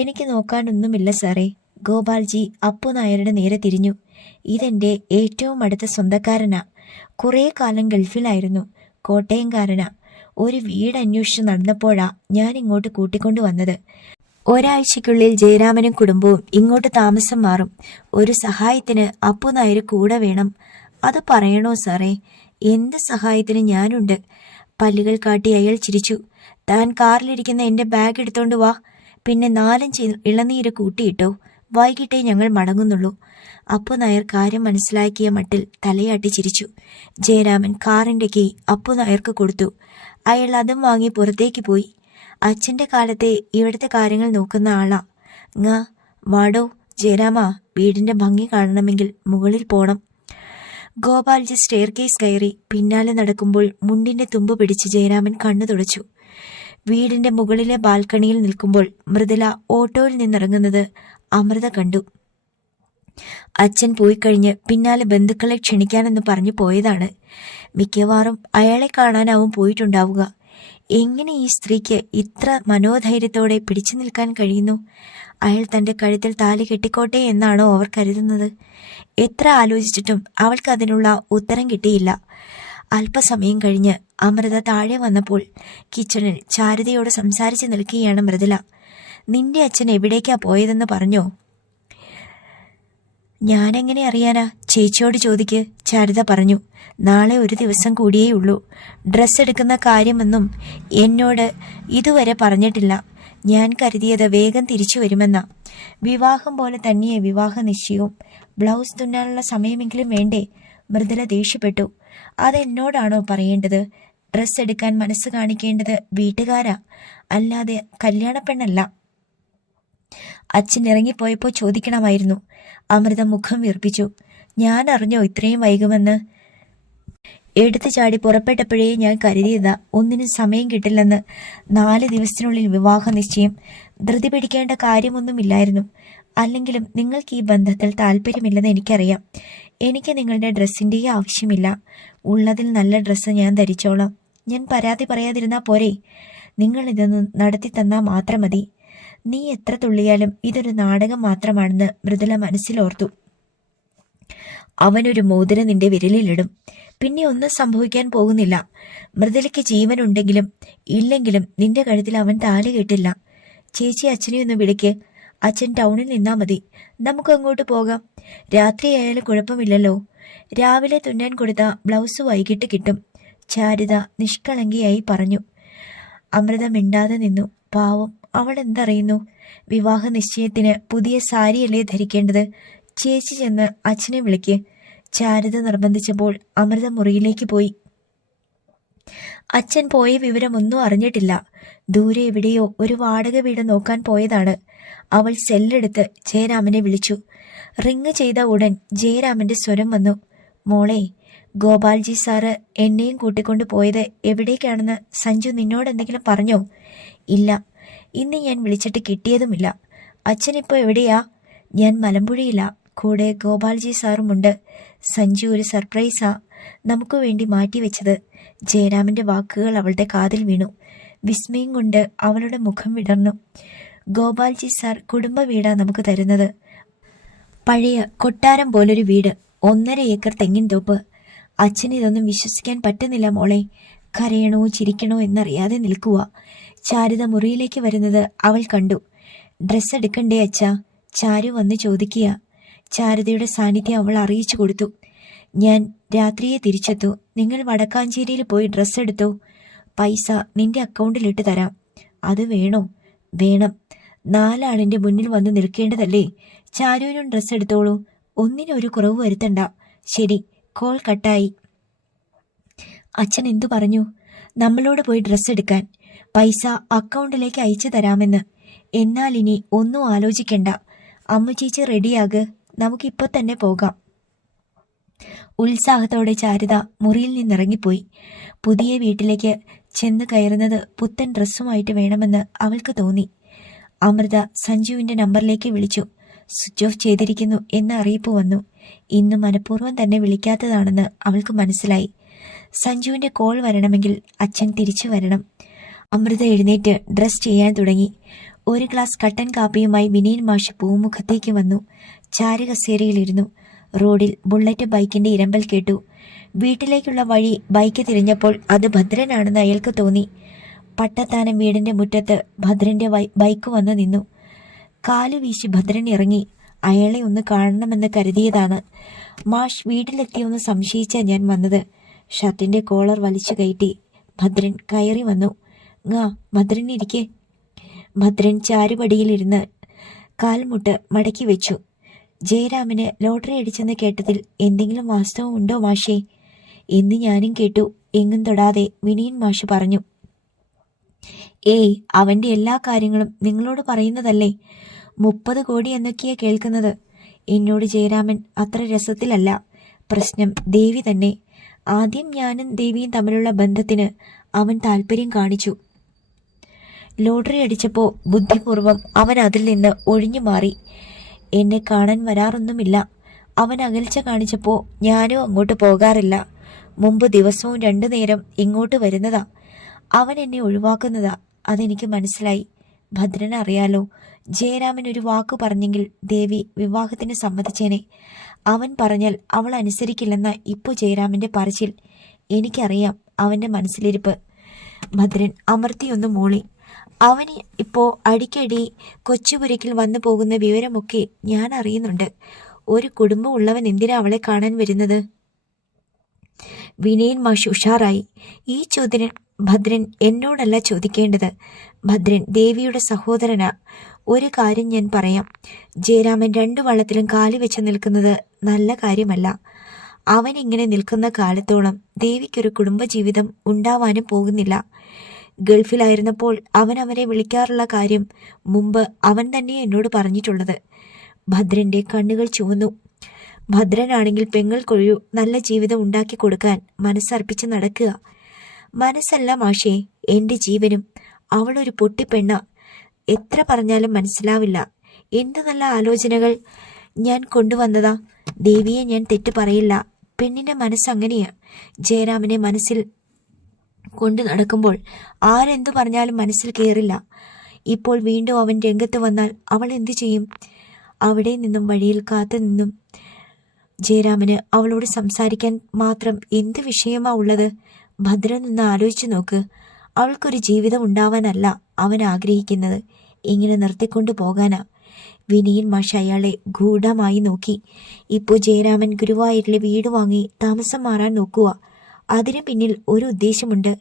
എനിക്ക് നോക്കാനൊന്നുമില്ല സാറേ. ഗോപാൽജി അപ്പു നായരുടെ നേരെ തിരിഞ്ഞു. ഇതെന്റെ ഏറ്റവും അടുത്ത സ്വന്തക്കാരനാ. കുറേ കാലം ഗൾഫിലായിരുന്നു. കോട്ടയംകാരനാ. ഒരു വീട് അന്വേഷിച്ച് നടന്നപ്പോഴാ ഞാൻ ഇങ്ങോട്ട് കൂട്ടിക്കൊണ്ടുവന്നത്. ഒരാഴ്ചയ്ക്കുള്ളിൽ ജയരാമനും കുടുംബവും ഇങ്ങോട്ട് താമസം മാറും. ഒരു സഹായത്തിന് അപ്പു നായർ കൂടെ വേണം. അത് പറയണോ സാറേ? എന്ത് സഹായത്തിന് ഞാനുണ്ട്. പല്ലുകൾ കാട്ടി അയാൾ ചിരിച്ചു. താൻ കാറിലിരിക്കുന്ന എന്റെ ബാഗ് എടുത്തോണ്ട് വാ. പിന്നെ 4-5 ഇളനീര് കൂട്ടിയിട്ടോ. വൈകിട്ടേ ഞങ്ങൾ മടങ്ങുന്നുള്ളൂ. അപ്പു നായർ കാര്യം മനസ്സിലാക്കിയ മട്ടിൽ തലയാട്ടി ചിരിച്ചു. ജയരാമൻ കാറിന്റെ കീ അപ്പു നായർക്ക് കൊടുത്തു. അയാൾ അതും വാങ്ങി പുറത്തേക്ക് പോയി. അച്ഛന്റെ കാലത്തെ ഇവിടുത്തെ കാര്യങ്ങൾ നോക്കുന്ന ആളാ. വാടോ ജയരാമ, വീടിന്റെ ഭംഗി കാണണമെങ്കിൽ മുകളിൽ പോണം. ഗോപാൽജി സ്റ്റെയർ കേസ് കയറി. പിന്നാലെ നടക്കുമ്പോൾ മുണ്ടിന്റെ തുമ്പ് പിടിച്ച് ജയരാമൻ കണ്ണു തുടച്ചു. വീടിന്റെ മുകളിലെ ബാൽക്കണിയിൽ നിൽക്കുമ്പോൾ മൃദുല ഓട്ടോയിൽ നിന്നിറങ്ങുന്നത് അമൃത കണ്ടു. അച്ഛൻ പോയിക്കഴിഞ്ഞ് പിന്നാലെ ബന്ധുക്കളെ ക്ഷണിക്കാനെന്ന് പറഞ്ഞു പോയതാണ്. മിക്കവാറും അയാളെ കാണാനാവും പോയിട്ടുണ്ടാവുക. എങ്ങനെ ഈ സ്ത്രീക്ക് ഇത്ര മനോധൈര്യത്തോടെ പിടിച്ചു നിൽക്കാൻ കഴിയുന്നു? അയാൾ തന്റെ കഴുത്തിൽ താലി കെട്ടിക്കോട്ടെ എന്നാണോ അവർ കരുതുന്നത്? എത്ര ആലോചിച്ചിട്ടും അവൾക്ക് അതിനുള്ള ഉത്തരം കിട്ടിയില്ല. അല്പസമയം കഴിഞ്ഞ് അമൃത താഴെ വന്നപ്പോൾ കിച്ചണിൽ ചാരുതയോട് സംസാരിച്ചു നിൽക്കുകയാണ് മൃദുല. നിന്റെ അച്ഛൻ എവിടേക്കാ പോയതെന്ന് പറഞ്ഞോ? ഞാനെങ്ങനെ അറിയാനാ? ചേച്ചിയോട് ചോദിക്ക്, ചാരുത പറഞ്ഞു. നാളെ ഒരു ദിവസം കൂടിയേ ഉള്ളൂ. ഡ്രസ്സ് എടുക്കുന്ന കാര്യമൊന്നും എന്നോട് ഇതുവരെ പറഞ്ഞിട്ടില്ല. ഞാൻ കരുതിയത് വേഗം തിരിച്ചു വരുമെന്നാ. വിവാഹം പോലെ തന്നെയേ വിവാഹ നിശ്ചയവും. ബ്ലൗസ് തുന്നാനുള്ള സമയമെങ്കിലും വേണ്ടേ? മൃദുല ദേഷ്യപ്പെട്ടു. അതെന്നോടാണോ പറയേണ്ടത്? ഡ്രസ്സ് എടുക്കാൻ മനസ്സ് കാണിക്കേണ്ടത് വീട്ടുകാരാ, അല്ലാതെ കല്യാണപ്പെണ്ണല്ല. അച്ഛൻ ഇറങ്ങിപ്പോയപ്പോൾ ചോദിക്കണമായിരുന്നു. അമൃത മുഖം വീർപ്പിച്ചു. ഞാൻ അറിഞ്ഞോ ഇത്രയും വൈകുമെന്ന്? എടുത്തു ചാടി പുറപ്പെട്ടപ്പോഴേ ഞാൻ കരുതിയതാ ഒന്നിനും സമയം കിട്ടില്ലെന്ന്. 4 ദിവസത്തിനുള്ളിൽ വിവാഹ നിശ്ചയം. ധൃതി പിടിക്കേണ്ട കാര്യമൊന്നുമില്ലായിരുന്നു. അല്ലെങ്കിലും നിങ്ങൾക്ക് ഈ ബന്ധത്തിൽ താല്പര്യമില്ലെന്ന് എനിക്കറിയാം. എനിക്ക് നിങ്ങളുടെ ഡ്രസ്സിൻ്റെ ആവശ്യമില്ല. ഉള്ളതിൽ നല്ല ഡ്രസ്സ് ഞാൻ ധരിച്ചോളാം. ഞാൻ പരാതി പറയാതിരുന്നാ പോരെ? നിങ്ങൾ ഇതൊന്ന് നടത്തി തന്നാൽ മാത്രം മതി. നീ എത്ര തുള്ളിയാലും ഇതൊരു നാടകം മാത്രമാണെന്ന് മൃദുല മനസ്സിലോർത്തു. അവനൊരു മോതിരം നിന്റെ വിരലിലിടും. പിന്നെ ഒന്നും സംഭവിക്കാൻ പോകുന്നില്ല. മൃദുലയ്ക്ക് ജീവനുണ്ടെങ്കിലും ഇല്ലെങ്കിലും നിന്റെ കഴുത്തിൽ അവൻ താലി കെട്ടില്ല. ചേച്ചി അച്ഛനെ ഒന്ന് വിളിക്ക്. അച്ഛൻ ടൗണിൽ നിന്നാ മതി. നമുക്ക് അങ്ങോട്ട് പോകാം. രാത്രിയായാലും കുഴപ്പമില്ലല്ലോ. രാവിലെ തുന്നാൻ കൊടുത്ത ബ്ലൗസ് വൈകിട്ട് കിട്ടും. ചാരുത നിഷ്കളങ്കിയായി പറഞ്ഞു. അമൃത മിണ്ടാതെ നിന്നു. പാവം, അവൾ എന്തറിയുന്നു? വിവാഹ നിശ്ചയത്തിന് പുതിയ സാരിയല്ലേ ധരിക്കേണ്ടത്? ചേച്ചി ചെന്ന് അച്ഛനെ വിളിക്ക്. ചാരുത നിർബന്ധിച്ചപ്പോൾ അമൃത മുറിയിലേക്ക് പോയി. അച്ഛൻ പോയ വിവരമൊന്നും അറിഞ്ഞിട്ടില്ല. ദൂരെ എവിടെയോ ഒരു വാടക വീട് നോക്കാൻ പോയതാണ്. അവൾ സെല്ലെടുത്ത് ജയരാമനെ വിളിച്ചു. റിങ് ചെയ്ത ഉടൻ ജയരാമന്റെ സ്വരം വന്നു. മോളെ, ഗോപാൽജി സാറ് എന്നെയും കൂട്ടിക്കൊണ്ടു പോയത് എവിടേക്കാണെന്ന് സഞ്ജു നിന്നോട് എന്തെങ്കിലും പറഞ്ഞോ? ഇല്ല, ഇന്ന് ഞാൻ വിളിച്ചിട്ട് കിട്ടിയതുമില്ല. അച്ഛനിപ്പോ എവിടെയാ? ഞാൻ മലമ്പുഴയില്ല. കൂടെ ഗോപാൽജി സാറുമുണ്ട്. സഞ്ജു ഒരു സർപ്രൈസാ നമുക്ക് വേണ്ടി മാറ്റിവെച്ചത്. ജയരാമന്റെ വാക്കുകൾ അവളുടെ കാതിൽ വീണു. വിസ്മയം കൊണ്ട് അവളുടെ മുഖം വിടർന്നു. ഗോപാൽജി സാർ കുടുംബ വീടാ നമുക്ക് തരുന്നത്. പഴയ കൊട്ടാരം പോലൊരു വീട്, 1.5 ഏക്കർ തെങ്ങിൻ തോപ്പ്. അച്ഛന് ഇതൊന്നും വിശ്വസിക്കാൻ പറ്റുന്നില്ല മോളെ. കരയണോ ചിരിക്കണോ എന്നറിയാതെ നിൽക്കുക. ചാരുത മുറിയിലേക്ക് വരുന്നത് അവൾ കണ്ടു. ഡ്രസ്സ് എടുക്കണ്ടേ അച്ഛാ? ചാരു വന്ന് ചോദിക്കുക. ചാരുതയുടെ സാന്നിധ്യം അവൾ അറിയിച്ചു കൊടുത്തു. ഞാൻ രാത്രിയെ തിരിച്ചെത്തു. നിങ്ങൾ വടക്കാഞ്ചേരിയിൽ പോയി ഡ്രസ്സ് എടുത്തോ. പൈസ നിന്റെ അക്കൗണ്ടിലിട്ട് തരാം. അത് വേണോ? വേണം. 4 ആളിന്റെ മുന്നിൽ വന്ന് നിൽക്കേണ്ടതല്ലേ? ചാരുവിനും ഡ്രസ്സ് എടുത്തോളൂ. ഒന്നിനും ഒരു കുറവ് വരുത്തണ്ട. ശരി, കോൾ കട്ടായി. അച്ഛൻ എന്തു പറഞ്ഞു? നമ്മളോട് പോയി ഡ്രസ്സ് എടുക്കാൻ. പൈസ അക്കൗണ്ടിലേക്ക് അയച്ചു തരാമെന്ന്. എന്നാൽ ഇനി ഒന്നും ആലോചിക്കണ്ട. അമ്മച്ചേച്ചി റെഡിയാക്. നമുക്കിപ്പോ തന്നെ പോകാം. ഉത്സാഹത്തോടെ ചാരുത മുറിയിൽ നിന്നിറങ്ങിപ്പോയി. പുതിയ വീട്ടിലേക്ക് ചെന്ന് കയറുന്നത് പുത്തൻ ഡ്രസ്സുമായിട്ട് വേണമെന്ന് അവൾക്ക് തോന്നി. അമൃത സഞ്ജുവിന്റെ നമ്പറിലേക്ക് വിളിച്ചു. സ്വിച്ച് ഓഫ് ചെയ്തിരിക്കുന്നു എന്ന അറിയിപ്പ് വന്നു. ഇന്ന് മനഃപൂർവ്വം തന്നെ വിളിക്കാത്തതാണെന്ന് അവൾക്ക് മനസ്സിലായി. സഞ്ജുവിന്റെ കോൾ വരണമെങ്കിൽ അച്ഛൻ തിരിച്ചു വരണം. അമൃത എഴുന്നേറ്റ് ഡ്രസ് ചെയ്യാൻ തുടങ്ങി. ഒരു ഗ്ലാസ് കട്ടൻ കാപ്പിയുമായി വിനീൻ മാഷ് പൂമുഖത്തേക്ക് വന്നു. ചാരുകസേരയിലിരുന്നു. റോഡിൽ ബുള്ളറ്റ് ബൈക്കിന്റെ ഇരമ്പൽ കേട്ടു. വീട്ടിലേക്കുള്ള വഴി ബൈക്ക് തിരിഞ്ഞപ്പോൾ അത് ഭദ്രനാണെന്ന് അയാൾക്ക് തോന്നി. പട്ടത്താനം വീടിന്റെ മുറ്റത്ത് ഭദ്രന്റെ ബൈക്ക് വന്നു നിന്നു. കാലു വീശി ഭദ്രൻ ഇറങ്ങി. അയാളെ ഒന്ന് കാണണമെന്ന് കരുതിയതാണ്. മാഷ് വീട്ടിലെത്തിയൊന്ന് സംശയിച്ചാ ഞാൻ വന്നത്. ഷർട്ടിന്റെ കോളർ വലിച്ചു കയറ്റി ഭദ്രൻ കയറി വന്നു. ഭദ്രൻ ഇരിക്കേ. ഭദ്രൻ ചാരുപടിയിലിരുന്ന് കാൽമുട്ട് മടക്കി വെച്ചു. ജയരാമന് ലോട്ടറി അടിച്ചെന്ന് കേട്ടതിൽ എന്തെങ്കിലും വാസ്തവം ഉണ്ടോ മാഷേ? എന്ന് ഞാനും കേട്ടു. എങ്ങും തൊടാതെ വിനീൻ മാഷ് പറഞ്ഞു. ഏയ്, അവന്റെ എല്ലാ കാര്യങ്ങളും നിങ്ങളോട് പറയുന്നതല്ലേ. 30 കോടി എന്നൊക്കെയാ കേൾക്കുന്നത്. എന്നോട് ജയരാമൻ അത്ര രസത്തിലല്ല. പ്രശ്നം ദേവി തന്നെ. ആദ്യം ഞാനും ദേവിയും തമ്മിലുള്ള ബന്ധത്തിന് അവൻ താല്പര്യം കാണിച്ചു. ലോട്ടറി അടിച്ചപ്പോ ബുദ്ധിപൂർവം അവൻ അതിൽ നിന്ന് ഒഴിഞ്ഞു മാറി. എന്നെ കാണാൻ വരാറൊന്നുമില്ല. അവൻ അകൽച്ച കാണിച്ചപ്പോ ഞാനും അങ്ങോട്ട് പോകാറില്ല. മുമ്പ് ദിവസവും 2 നേരം ഇങ്ങോട്ട് വരുന്നതാ. അവൻ എന്നെ ഒഴിവാക്കുന്നതാ. അതെനിക്ക് മനസ്സിലായി. ഭദ്രൻ അറിയാലോ. ജയരാമൻ ഒരു വാക്കു പറഞ്ഞെങ്കിൽ ദേവി വിവാഹത്തിന് സമ്മതിച്ചേനെ. അവൻ പറഞ്ഞാൽ അവൾ അനുസരിക്കില്ലെന്ന ഇപ്പോ ജയരാമന്റെ പറച്ചിൽ. എനിക്കറിയാം അവന്റെ മനസ്സിലിരിപ്പ്. ഭദ്രൻ അമർത്തിയൊന്നു മൂളി. അവന് ഇപ്പോ അടിക്കടി കൊച്ചുപുരയ്ക്കിൽ വന്നു പോകുന്ന വിവരമൊക്കെ ഞാൻ അറിയുന്നുണ്ട്. ഒരു കുടുംബം ഉള്ളവൻ എന്തിനാ അവളെ കാണാൻ വരുന്നത്? വിനയൻ മാഷ് ഉഷാറായി. ഈ ചോദ്യം ഭദ്രൻ എന്നോടല്ല ചോദിക്കേണ്ടത്. ഭദ്രൻ ദേവിയുടെ സഹോദരനാ. ഒരു കാര്യം ഞാൻ പറയാം. ജയരാമൻ 2 വള്ളത്തിലും കാലി വെച്ച് നിൽക്കുന്നത് നല്ല കാര്യമല്ല. അവൻ ഇങ്ങനെ നിൽക്കുന്ന കാലത്തോളം ദേവിക്കൊരു കുടുംബജീവിതം ഉണ്ടാവാനും പോകുന്നില്ല. ഗൾഫിലായിരുന്നപ്പോൾ അവൻ അവരെ വിളിക്കാറുള്ള കാര്യം മുമ്പ് അവൻ തന്നെ എന്നോട് പറഞ്ഞിട്ടുള്ളത്. ഭദ്രന്റെ കണ്ണുകൾ ചുവന്നു. ഭദ്രനാണെങ്കിൽ പെങ്ങൾക്കൊരു നല്ല ജീവിതം ഉണ്ടാക്കി കൊടുക്കാൻ മനസ്സർപ്പിച്ച് നടക്കുക. മനസ്സല്ല മാഷേ, എന്റെ ജീവനും. അവളൊരു പൊട്ടിപ്പെണ്ണ. എത്ര പറഞ്ഞാലും മനസ്സിലാവില്ല. എന്ത് നല്ല ആലോചനകൾ ഞാൻ കൊണ്ടുവന്നതാ. ദേവിയെ ഞാൻ തെറ്റ് പറയില്ല. പെണ്ണിന്റെ മനസ്സങ്ങനെയാ. ജയരാമനെ മനസ്സിൽ കൊണ്ടു നടക്കുമ്പോൾ ആരെന്തു പറഞ്ഞാലും മനസ്സിൽ കയറില്ല. ഇപ്പോൾ വീണ്ടും അവൻ രംഗത്ത് വന്നാൽ അവൾ എന്തു ചെയ്യും? അവിടെ നിന്നും വഴിയിൽ കാത്തു നിന്നും ജയരാമന് അവളോട് സംസാരിക്കാൻ മാത്രം എന്ത് വിഷയമാ ഉള്ളത്? ഭദ്രൻ നിന്ന് ആലോചിച്ചു നോക്ക്. അവൾക്കൊരു ജീവിതം ഉണ്ടാവാനല്ല അവൻ ആഗ്രഹിക്കുന്നത്, ഇങ്ങനെ നിർത്തിക്കൊണ്ടു പോകാനാ. വിനീൻ മാഷ് അയാളെ ഗൂഢമായി നോക്കി. ഇപ്പോൾ ജയരാമൻ ഗുരുവായൂരിലെ വീട് വാങ്ങി താമസം മാറാൻ നോക്കുക. അതിനു പിന്നിൽ ഒരു ഉദ്ദേശമുണ്ട്.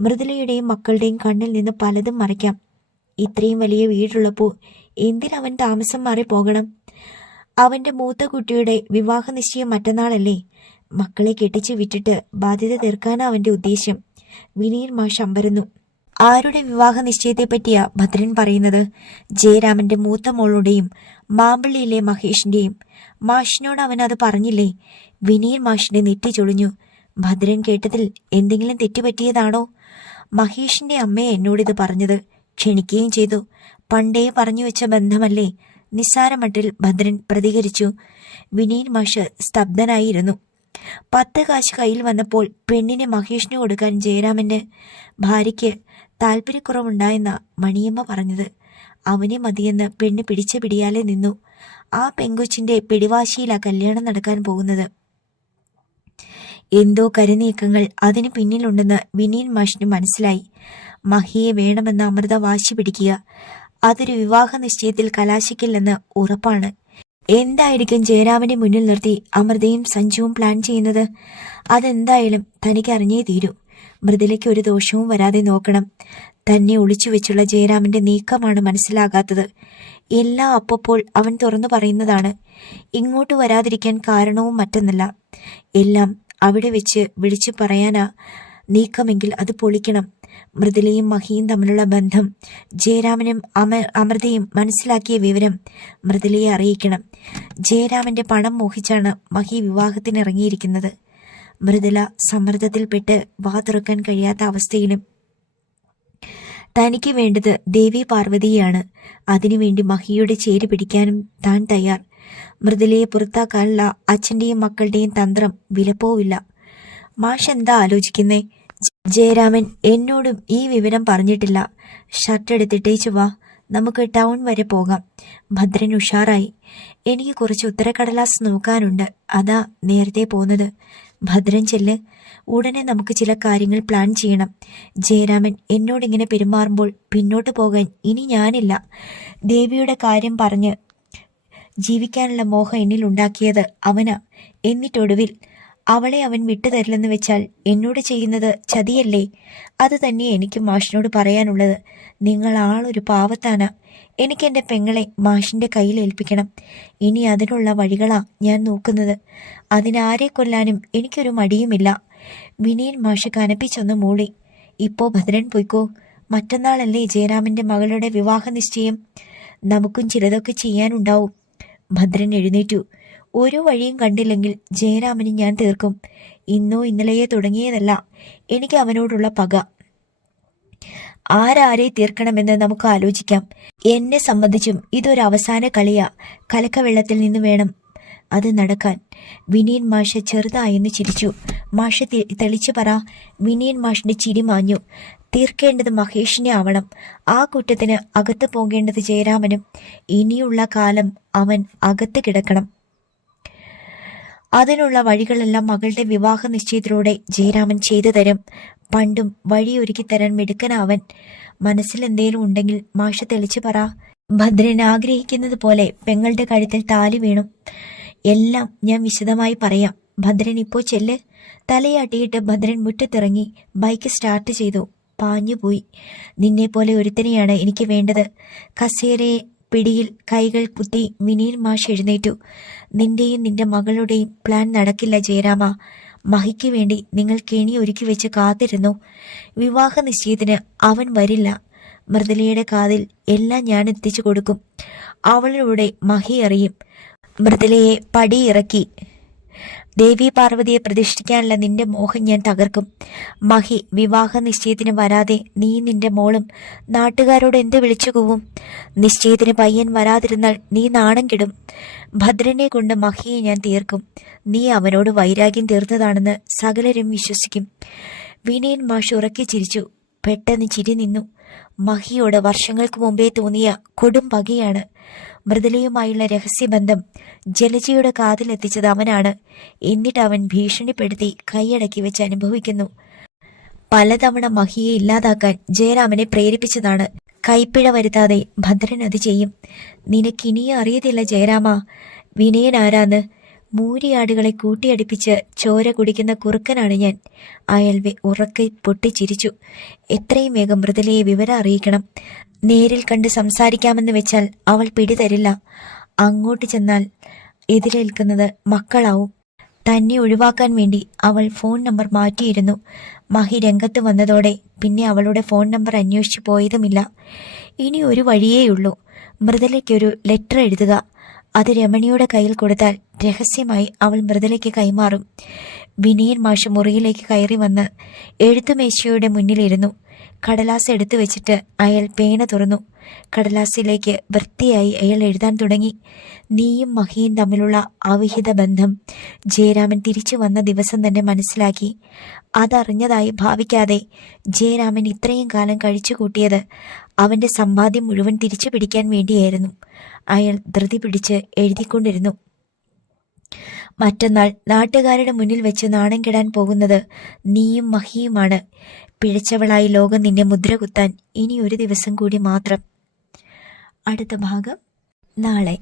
മൃദുലയുടെയും മക്കളുടെയും കണ്ണിൽ നിന്ന് പലതും മറയ്ക്കാം. ഇത്രയും വലിയ വീടുള്ളപ്പോൾ എന്തിനവൻ താമസം മാറി പോകണം? അവന്റെ മൂത്ത കുട്ടിയുടെ വിവാഹ നിശ്ചയം മറ്റന്നാളല്ലേ? മക്കളെ കെട്ടിച്ചു വിട്ടിട്ട് ബാധ്യത തീർക്കാനാ അവന്റെ ഉദ്ദേശ്യം. വിനീർ മാഷ് അമ്പരന്നു. ആരുടെ വിവാഹ നിശ്ചയത്തെ പറ്റിയാ ഭദ്രൻ പറയുന്നത്? ജയരാമന്റെ മൂത്ത മോളുടെയും മാമ്പള്ളിയിലെ മഹേഷിന്റെയും. മാഷിനോട് അവൻ അത് പറഞ്ഞില്ലേ? വിനീർ മാഷിന്റെ നെറ്റി ചൊളിഞ്ഞു. ഭദ്രൻ കേട്ടതിൽ എന്തെങ്കിലും തെറ്റുപറ്റിയതാണോ? മഹേഷിന്റെ അമ്മയെ എന്നോടിത് പറഞ്ഞത്. ക്ഷണിക്കുകയും ചെയ്തു. പണ്ടേ പറഞ്ഞു വെച്ച ബന്ധമല്ലേ? നിസ്സാരമട്ടിൽ ഭദ്രൻ പ്രതികരിച്ചു. വിനീർ മാഷ് സ്തബ്ധനായിരുന്നു. 10 കാശ് കയ്യിൽ വന്നപ്പോൾ പെണ്ണിനെ മഹേഷിന് കൊടുക്കാൻ ജയരാമന്റെ ഭാര്യയ്ക്ക് താല്പര്യക്കുറവുണ്ടായെന്ന മണിയമ്മ പറഞ്ഞത്. അവനെ മതിയെന്ന് പെണ്ണ് പിടിച്ച പിടിയാലെ നിന്നു. ആ പെങ്കൊച്ചിന്റെ പിടിവാശിയിലാ കല്യാണം നടക്കാൻ പോകുന്നത്. എന്തോ കരുനീക്കങ്ങൾ അതിന് പിന്നിലുണ്ടെന്ന് വിനീർ മാഷിന് മനസ്സിലായി. മഹിയെ വേണമെന്ന് അമൃത വാശി പിടിക്കുക. അതൊരു വിവാഹ നിശ്ചയത്തിൽ കലാശിക്കില്ലെന്ന് ഉറപ്പാണ്. എന്തായിരിക്കും ജയരാമനെ മുന്നിൽ നിർത്തി അമൃതയും സഞ്ജുവും പ്ലാൻ ചെയ്യുന്നത്? അതെന്തായാലും തനിക്ക് അറിഞ്ഞേ തീരൂ. മൃദുലയ്ക്ക് ഒരു ദോഷവും വരാതെ നോക്കണം. തന്നെ ഒളിച്ചു വെച്ചുള്ള ജയരാമന്റെ നീക്കമാണ് മനസ്സിലാകാത്തത്. എല്ലാം അപ്പപ്പോൾ അവൻ തുറന്നു പറയുന്നതാണ്. ഇങ്ങോട്ട് വരാതിരിക്കാൻ കാരണവും മറ്റൊന്നല്ല. എല്ലാം അവിടെ വെച്ച് വിളിച്ചു പറയാനാ നീക്കമെങ്കിൽ അത് പൊളിക്കണം. മൃദുലയും മഹിയും തമ്മിലുള്ള ബന്ധം ജയരാമനും അമൃതയും മനസ്സിലാക്കിയ വിവരം മൃദുലയെ അറിയിക്കണം. ജയരാമന്റെ പണം മോഹിച്ചാണ് മഹി വിവാഹത്തിനിറങ്ങിയിരിക്കുന്നത്. മൃദുല സമ്മർദ്ദത്തിൽപ്പെട്ട് വാ തുറക്കാൻ കഴിയാത്ത അവസ്ഥയിലും തനിക്ക് വേണ്ടത് ദേവി പാർവതിയാണ്. അതിനുവേണ്ടി മഹിയുടെ ചേരി പിടിക്കാനും താൻ തയ്യാർ. മൃദുലയെ പുറത്താക്കാനുള്ള അച്ഛന്റെയും മക്കളുടെയും തന്ത്രം വിലപ്പോവില്ല. മാഷ് എന്താ ആലോചിക്കുന്നേ? ജയരാമൻ എന്നോടും ഈ വിവരം പറഞ്ഞിട്ടില്ല. ഷർട്ട് എടുത്തിട്ടേച്ചു വാ, നമുക്ക് ടൗൺ വരെ പോകാം. ഭദ്രൻ ഉഷാറായി. എനിക്ക് കുറച്ച് ഉത്തരക്കടലാസ് നോക്കാനുണ്ട്, അതാ നേരത്തെ പോന്നത്. ഭദ്രൻ ചെല്ല്, ഉടനെ നമുക്ക് ചില കാര്യങ്ങൾ പ്ലാൻ ചെയ്യണം. ജയരാമൻ എന്നോടിങ്ങനെ പെരുമാറുമ്പോൾ പിന്നോട്ട് പോകാൻ ഇനി ഞാനില്ല. ദേവിയുടെ കാര്യം പറഞ്ഞ് ജീവിക്കാനുള്ള മോഹം എന്നിലുണ്ടാക്കിയത് അവനാ. എന്നിട്ടൊടുവിൽ അവളെ അവൻ വിട്ടുതരില്ലെന്ന് വെച്ചാൽ എന്നോട് ചെയ്യുന്നത് ചതിയല്ലേ? അത് തന്നെ എനിക്ക് മാഷിനോട് പറയാനുള്ളത്. നിങ്ങൾ ആളൊരു പാവത്താനാ. എനിക്കെൻ്റെ പെങ്ങളെ മാഷിൻ്റെ കയ്യിൽ ഏൽപ്പിക്കണം. ഇനി അതിനുള്ള വഴികളാ ഞാൻ നോക്കുന്നത്. അതിനാരെ കൊല്ലാനും എനിക്കൊരു മടിയുമില്ല. വിനീൻ മാഷ് കനപ്പിച്ചൊന്ന് മൂളി. ഇപ്പോ ഭദ്രൻ പൊയ്ക്കോ. മറ്റന്നാളല്ലേ ജയരാമന്റെ മകളുടെ വിവാഹ നിശ്ചയം. നമുക്കും ചിലതൊക്കെ ചെയ്യാനുണ്ടാവും. ഭദ്രൻ എഴുന്നേറ്റു. ഒരു വഴിയും കണ്ടില്ലെങ്കിൽ ജയരാമന് ഞാൻ തീർക്കും. ഇന്നോ ഇന്നലെയോ തുടങ്ങിയതല്ല എനിക്ക് അവനോടുള്ള പക. ആരാരെ തീർക്കണമെന്ന് നമുക്ക് ആലോചിക്കാം. എന്നെ സംബന്ധിച്ചും ഇതൊരു അവസാന കളിയാ. കലക്കവെള്ളത്തിൽ നിന്ന് വേണം അത് നടക്കാൻ. വിനീൻ മാഷ് ചെറുതായെന്ന് ചിരിച്ചു. മാഷ് തെളിച്ചു പറ. വിനീൻ മാഷിന്റെ ചിരി മാഞ്ഞു. തീർക്കേണ്ടത് മഹേഷിനെ ആവണം. ആ കുറ്റത്തിന് അകത്ത് പോകേണ്ടത് ജയരാമനും. ഇനിയുള്ള കാലം അവൻ അകത്ത് കിടക്കണം. അതിനുള്ള വഴികളെല്ലാം മകളുടെ വിവാഹ നിശ്ചയത്തിലൂടെ ജയരാമൻ ചെയ്തു തരും. പണ്ടും വഴിയൊരുക്കി തരാൻ മിടുക്കനാവൻ. മനസ്സിലെന്തേലും ഉണ്ടെങ്കിൽ മാഷ് തെളിച്ചു പറ. ഭദ്രൻ ആഗ്രഹിക്കുന്നത് പോലെ പെങ്ങളുടെ കഴുത്തിൽ താലി വീണു. എല്ലാം ഞാൻ വിശദമായി പറയാം. ഭദ്രൻ ഇപ്പോ ചെല്ല്. തലയാട്ടിയിട്ട് ഭദ്രൻ മുറ്റത്തിറങ്ങി ബൈക്ക് സ്റ്റാർട്ട് ചെയ്തു. പാഞ്ഞുപോയി. നിന്നെപ്പോലെ ഒരുത്തനെയാണ് എനിക്ക് വേണ്ടത്. കസേരയെ പിടിയിൽ കൈകൾ കുത്തി വിനീർ മാഷ് എഴുന്നേറ്റു. നിന്റെയും നിന്റെ മകളുടെയും പ്ലാൻ നടക്കില്ല ജയരാമ. മഹിക്ക് വേണ്ടി നിങ്ങൾ കെണി ഒരുക്കി വെച്ച് കാത്തിരുന്നു. വിവാഹ നിശ്ചയത്തിന് അവൻ വരില്ല. മൃദുലയുടെ കാതിൽ എല്ലാം ഞാൻ എത്തിച്ചു കൊടുക്കും. അവളിലൂടെ മഹി അറിയും. മൃദുലയെ പടിയിറക്കി ദേവി പാർവതിയെ പ്രതിഷ്ഠിക്കാനുള്ള നിന്റെ മോഹം ഞാൻ തകർക്കും. മഹി വിവാഹ നിശ്ചയത്തിന് വരാതെ നീ നിന്റെ മോളും നാട്ടുകാരോട് എന്ത് വിളിച്ചു കൂവും? നിശ്ചയത്തിന് പയ്യൻ വരാതിരുന്നാൽ നീ നാണം കെടും. ഭദ്രനെ കൊണ്ട് മഹിയെ ഞാൻ തീർക്കും. നീ അവനോട് വൈരാഗ്യം തീർത്തതാണെന്ന് സകലരും വിശ്വസിക്കും. വിനയൻ മാഷ് ഉറക്കി ചിരിച്ചു. പെട്ടെന്ന് ചിരി നിന്നു. മഹിയോട് വർഷങ്ങൾക്ക് മുമ്പേ തോന്നിയ കൊടും പകയാണ്. മൃദുലയുമായുള്ള രഹസ്യബന്ധം ജലജയുടെ കാതിലെത്തിച്ചത് അവനാണ്. എന്നിട്ട് അവൻ ഭീഷണിപ്പെടുത്തി കൈയടക്കി വെച്ച് അനുഭവിക്കുന്നു. പലതവണ മഹിയെ ഇല്ലാതാക്കാൻ ജയരാമനെ പ്രേരിപ്പിച്ചതാണ്. കൈപ്പിഴ വരുത്താതെ ഭദ്രൻ അത് ചെയ്യും. നിനക്കിനിയും അറിയത്തില്ല ജയരാമ. വിനയൻ ആരാന്ന്? മൂരിയാടുകളെ കൂട്ടിയടിപ്പിച്ച് ചോര കുടിക്കുന്ന കുറുക്കനാണ് ഞാൻ. അയാൾ ഉറക്കെ പൊട്ടിച്ചിരിച്ചു. എത്രയും വേഗം മൃദുലയെ വിവരം അറിയിക്കണം. നേരിൽ കണ്ട് സംസാരിക്കാമെന്ന് വെച്ചാൽ അവൾ പിടിതരില്ല. അങ്ങോട്ട് ചെന്നാൽ എതിരേൽക്കുന്നത് മക്കളാവും. തന്നെ ഒഴിവാക്കാൻ വേണ്ടി അവൾ ഫോൺ നമ്പർ മാറ്റിയിരുന്നു. മഹി രംഗത്ത് വന്നതോടെ പിന്നെ അവളുടെ ഫോൺ നമ്പർ അന്വേഷിച്ചു പോയതുമില്ല. ഇനി ഒരു വഴിയേയുള്ളൂ. മൃദുലയ്ക്കൊരു ലെറ്റർ എഴുതുക. അത് രമണിയുടെ കയ്യിൽ കൊടുത്താൽ രഹസ്യമായി അവൾ മൃദുലയ്ക്ക് കൈമാറും. വിനയൻ മാഷ് മുറിയിലേക്ക് കയറി വന്ന് എഴുത്തുമേശയുടെ മുന്നിലിരുന്നു. കടലാസ് എടുത്തു വെച്ചിട്ട് അയാൾ പേന തുറന്നു. കടലാസിലേക്ക് വൃത്തിയായി അയാൾ എഴുതാൻ തുടങ്ങി. നീയും മഹിയും തമ്മിലുള്ള അവിഹിത ബന്ധം ജയരാമൻ തിരിച്ചു വന്ന ദിവസം തന്നെ മനസ്സിലാക്കി. അതറിഞ്ഞതായി ഭാവിക്കാതെ ജയരാമൻ ഇത്രയും കാലം കഴിച്ചു കൂട്ടിയത് അവന്റെ സമ്പാദ്യം മുഴുവൻ തിരിച്ചു പിടിക്കാൻ വേണ്ടിയായിരുന്നു. അയാൾ ധൃതി പിടിച്ച് എഴുതിക്കൊണ്ടിരുന്നു. മറ്റന്നാൾ നാട്ടുകാരുടെ മുന്നിൽ വെച്ച് നാണം കെടാൻ പോകുന്നത് നീയും മഹിയുമാണ്. പിഴച്ചവളായി ലോകം നിന്നെ മുദ്ര കുത്താൻ ഇനി ഒരു ദിവസം കൂടി മാത്രം. അടുത്ത ഭാഗം നാളെ.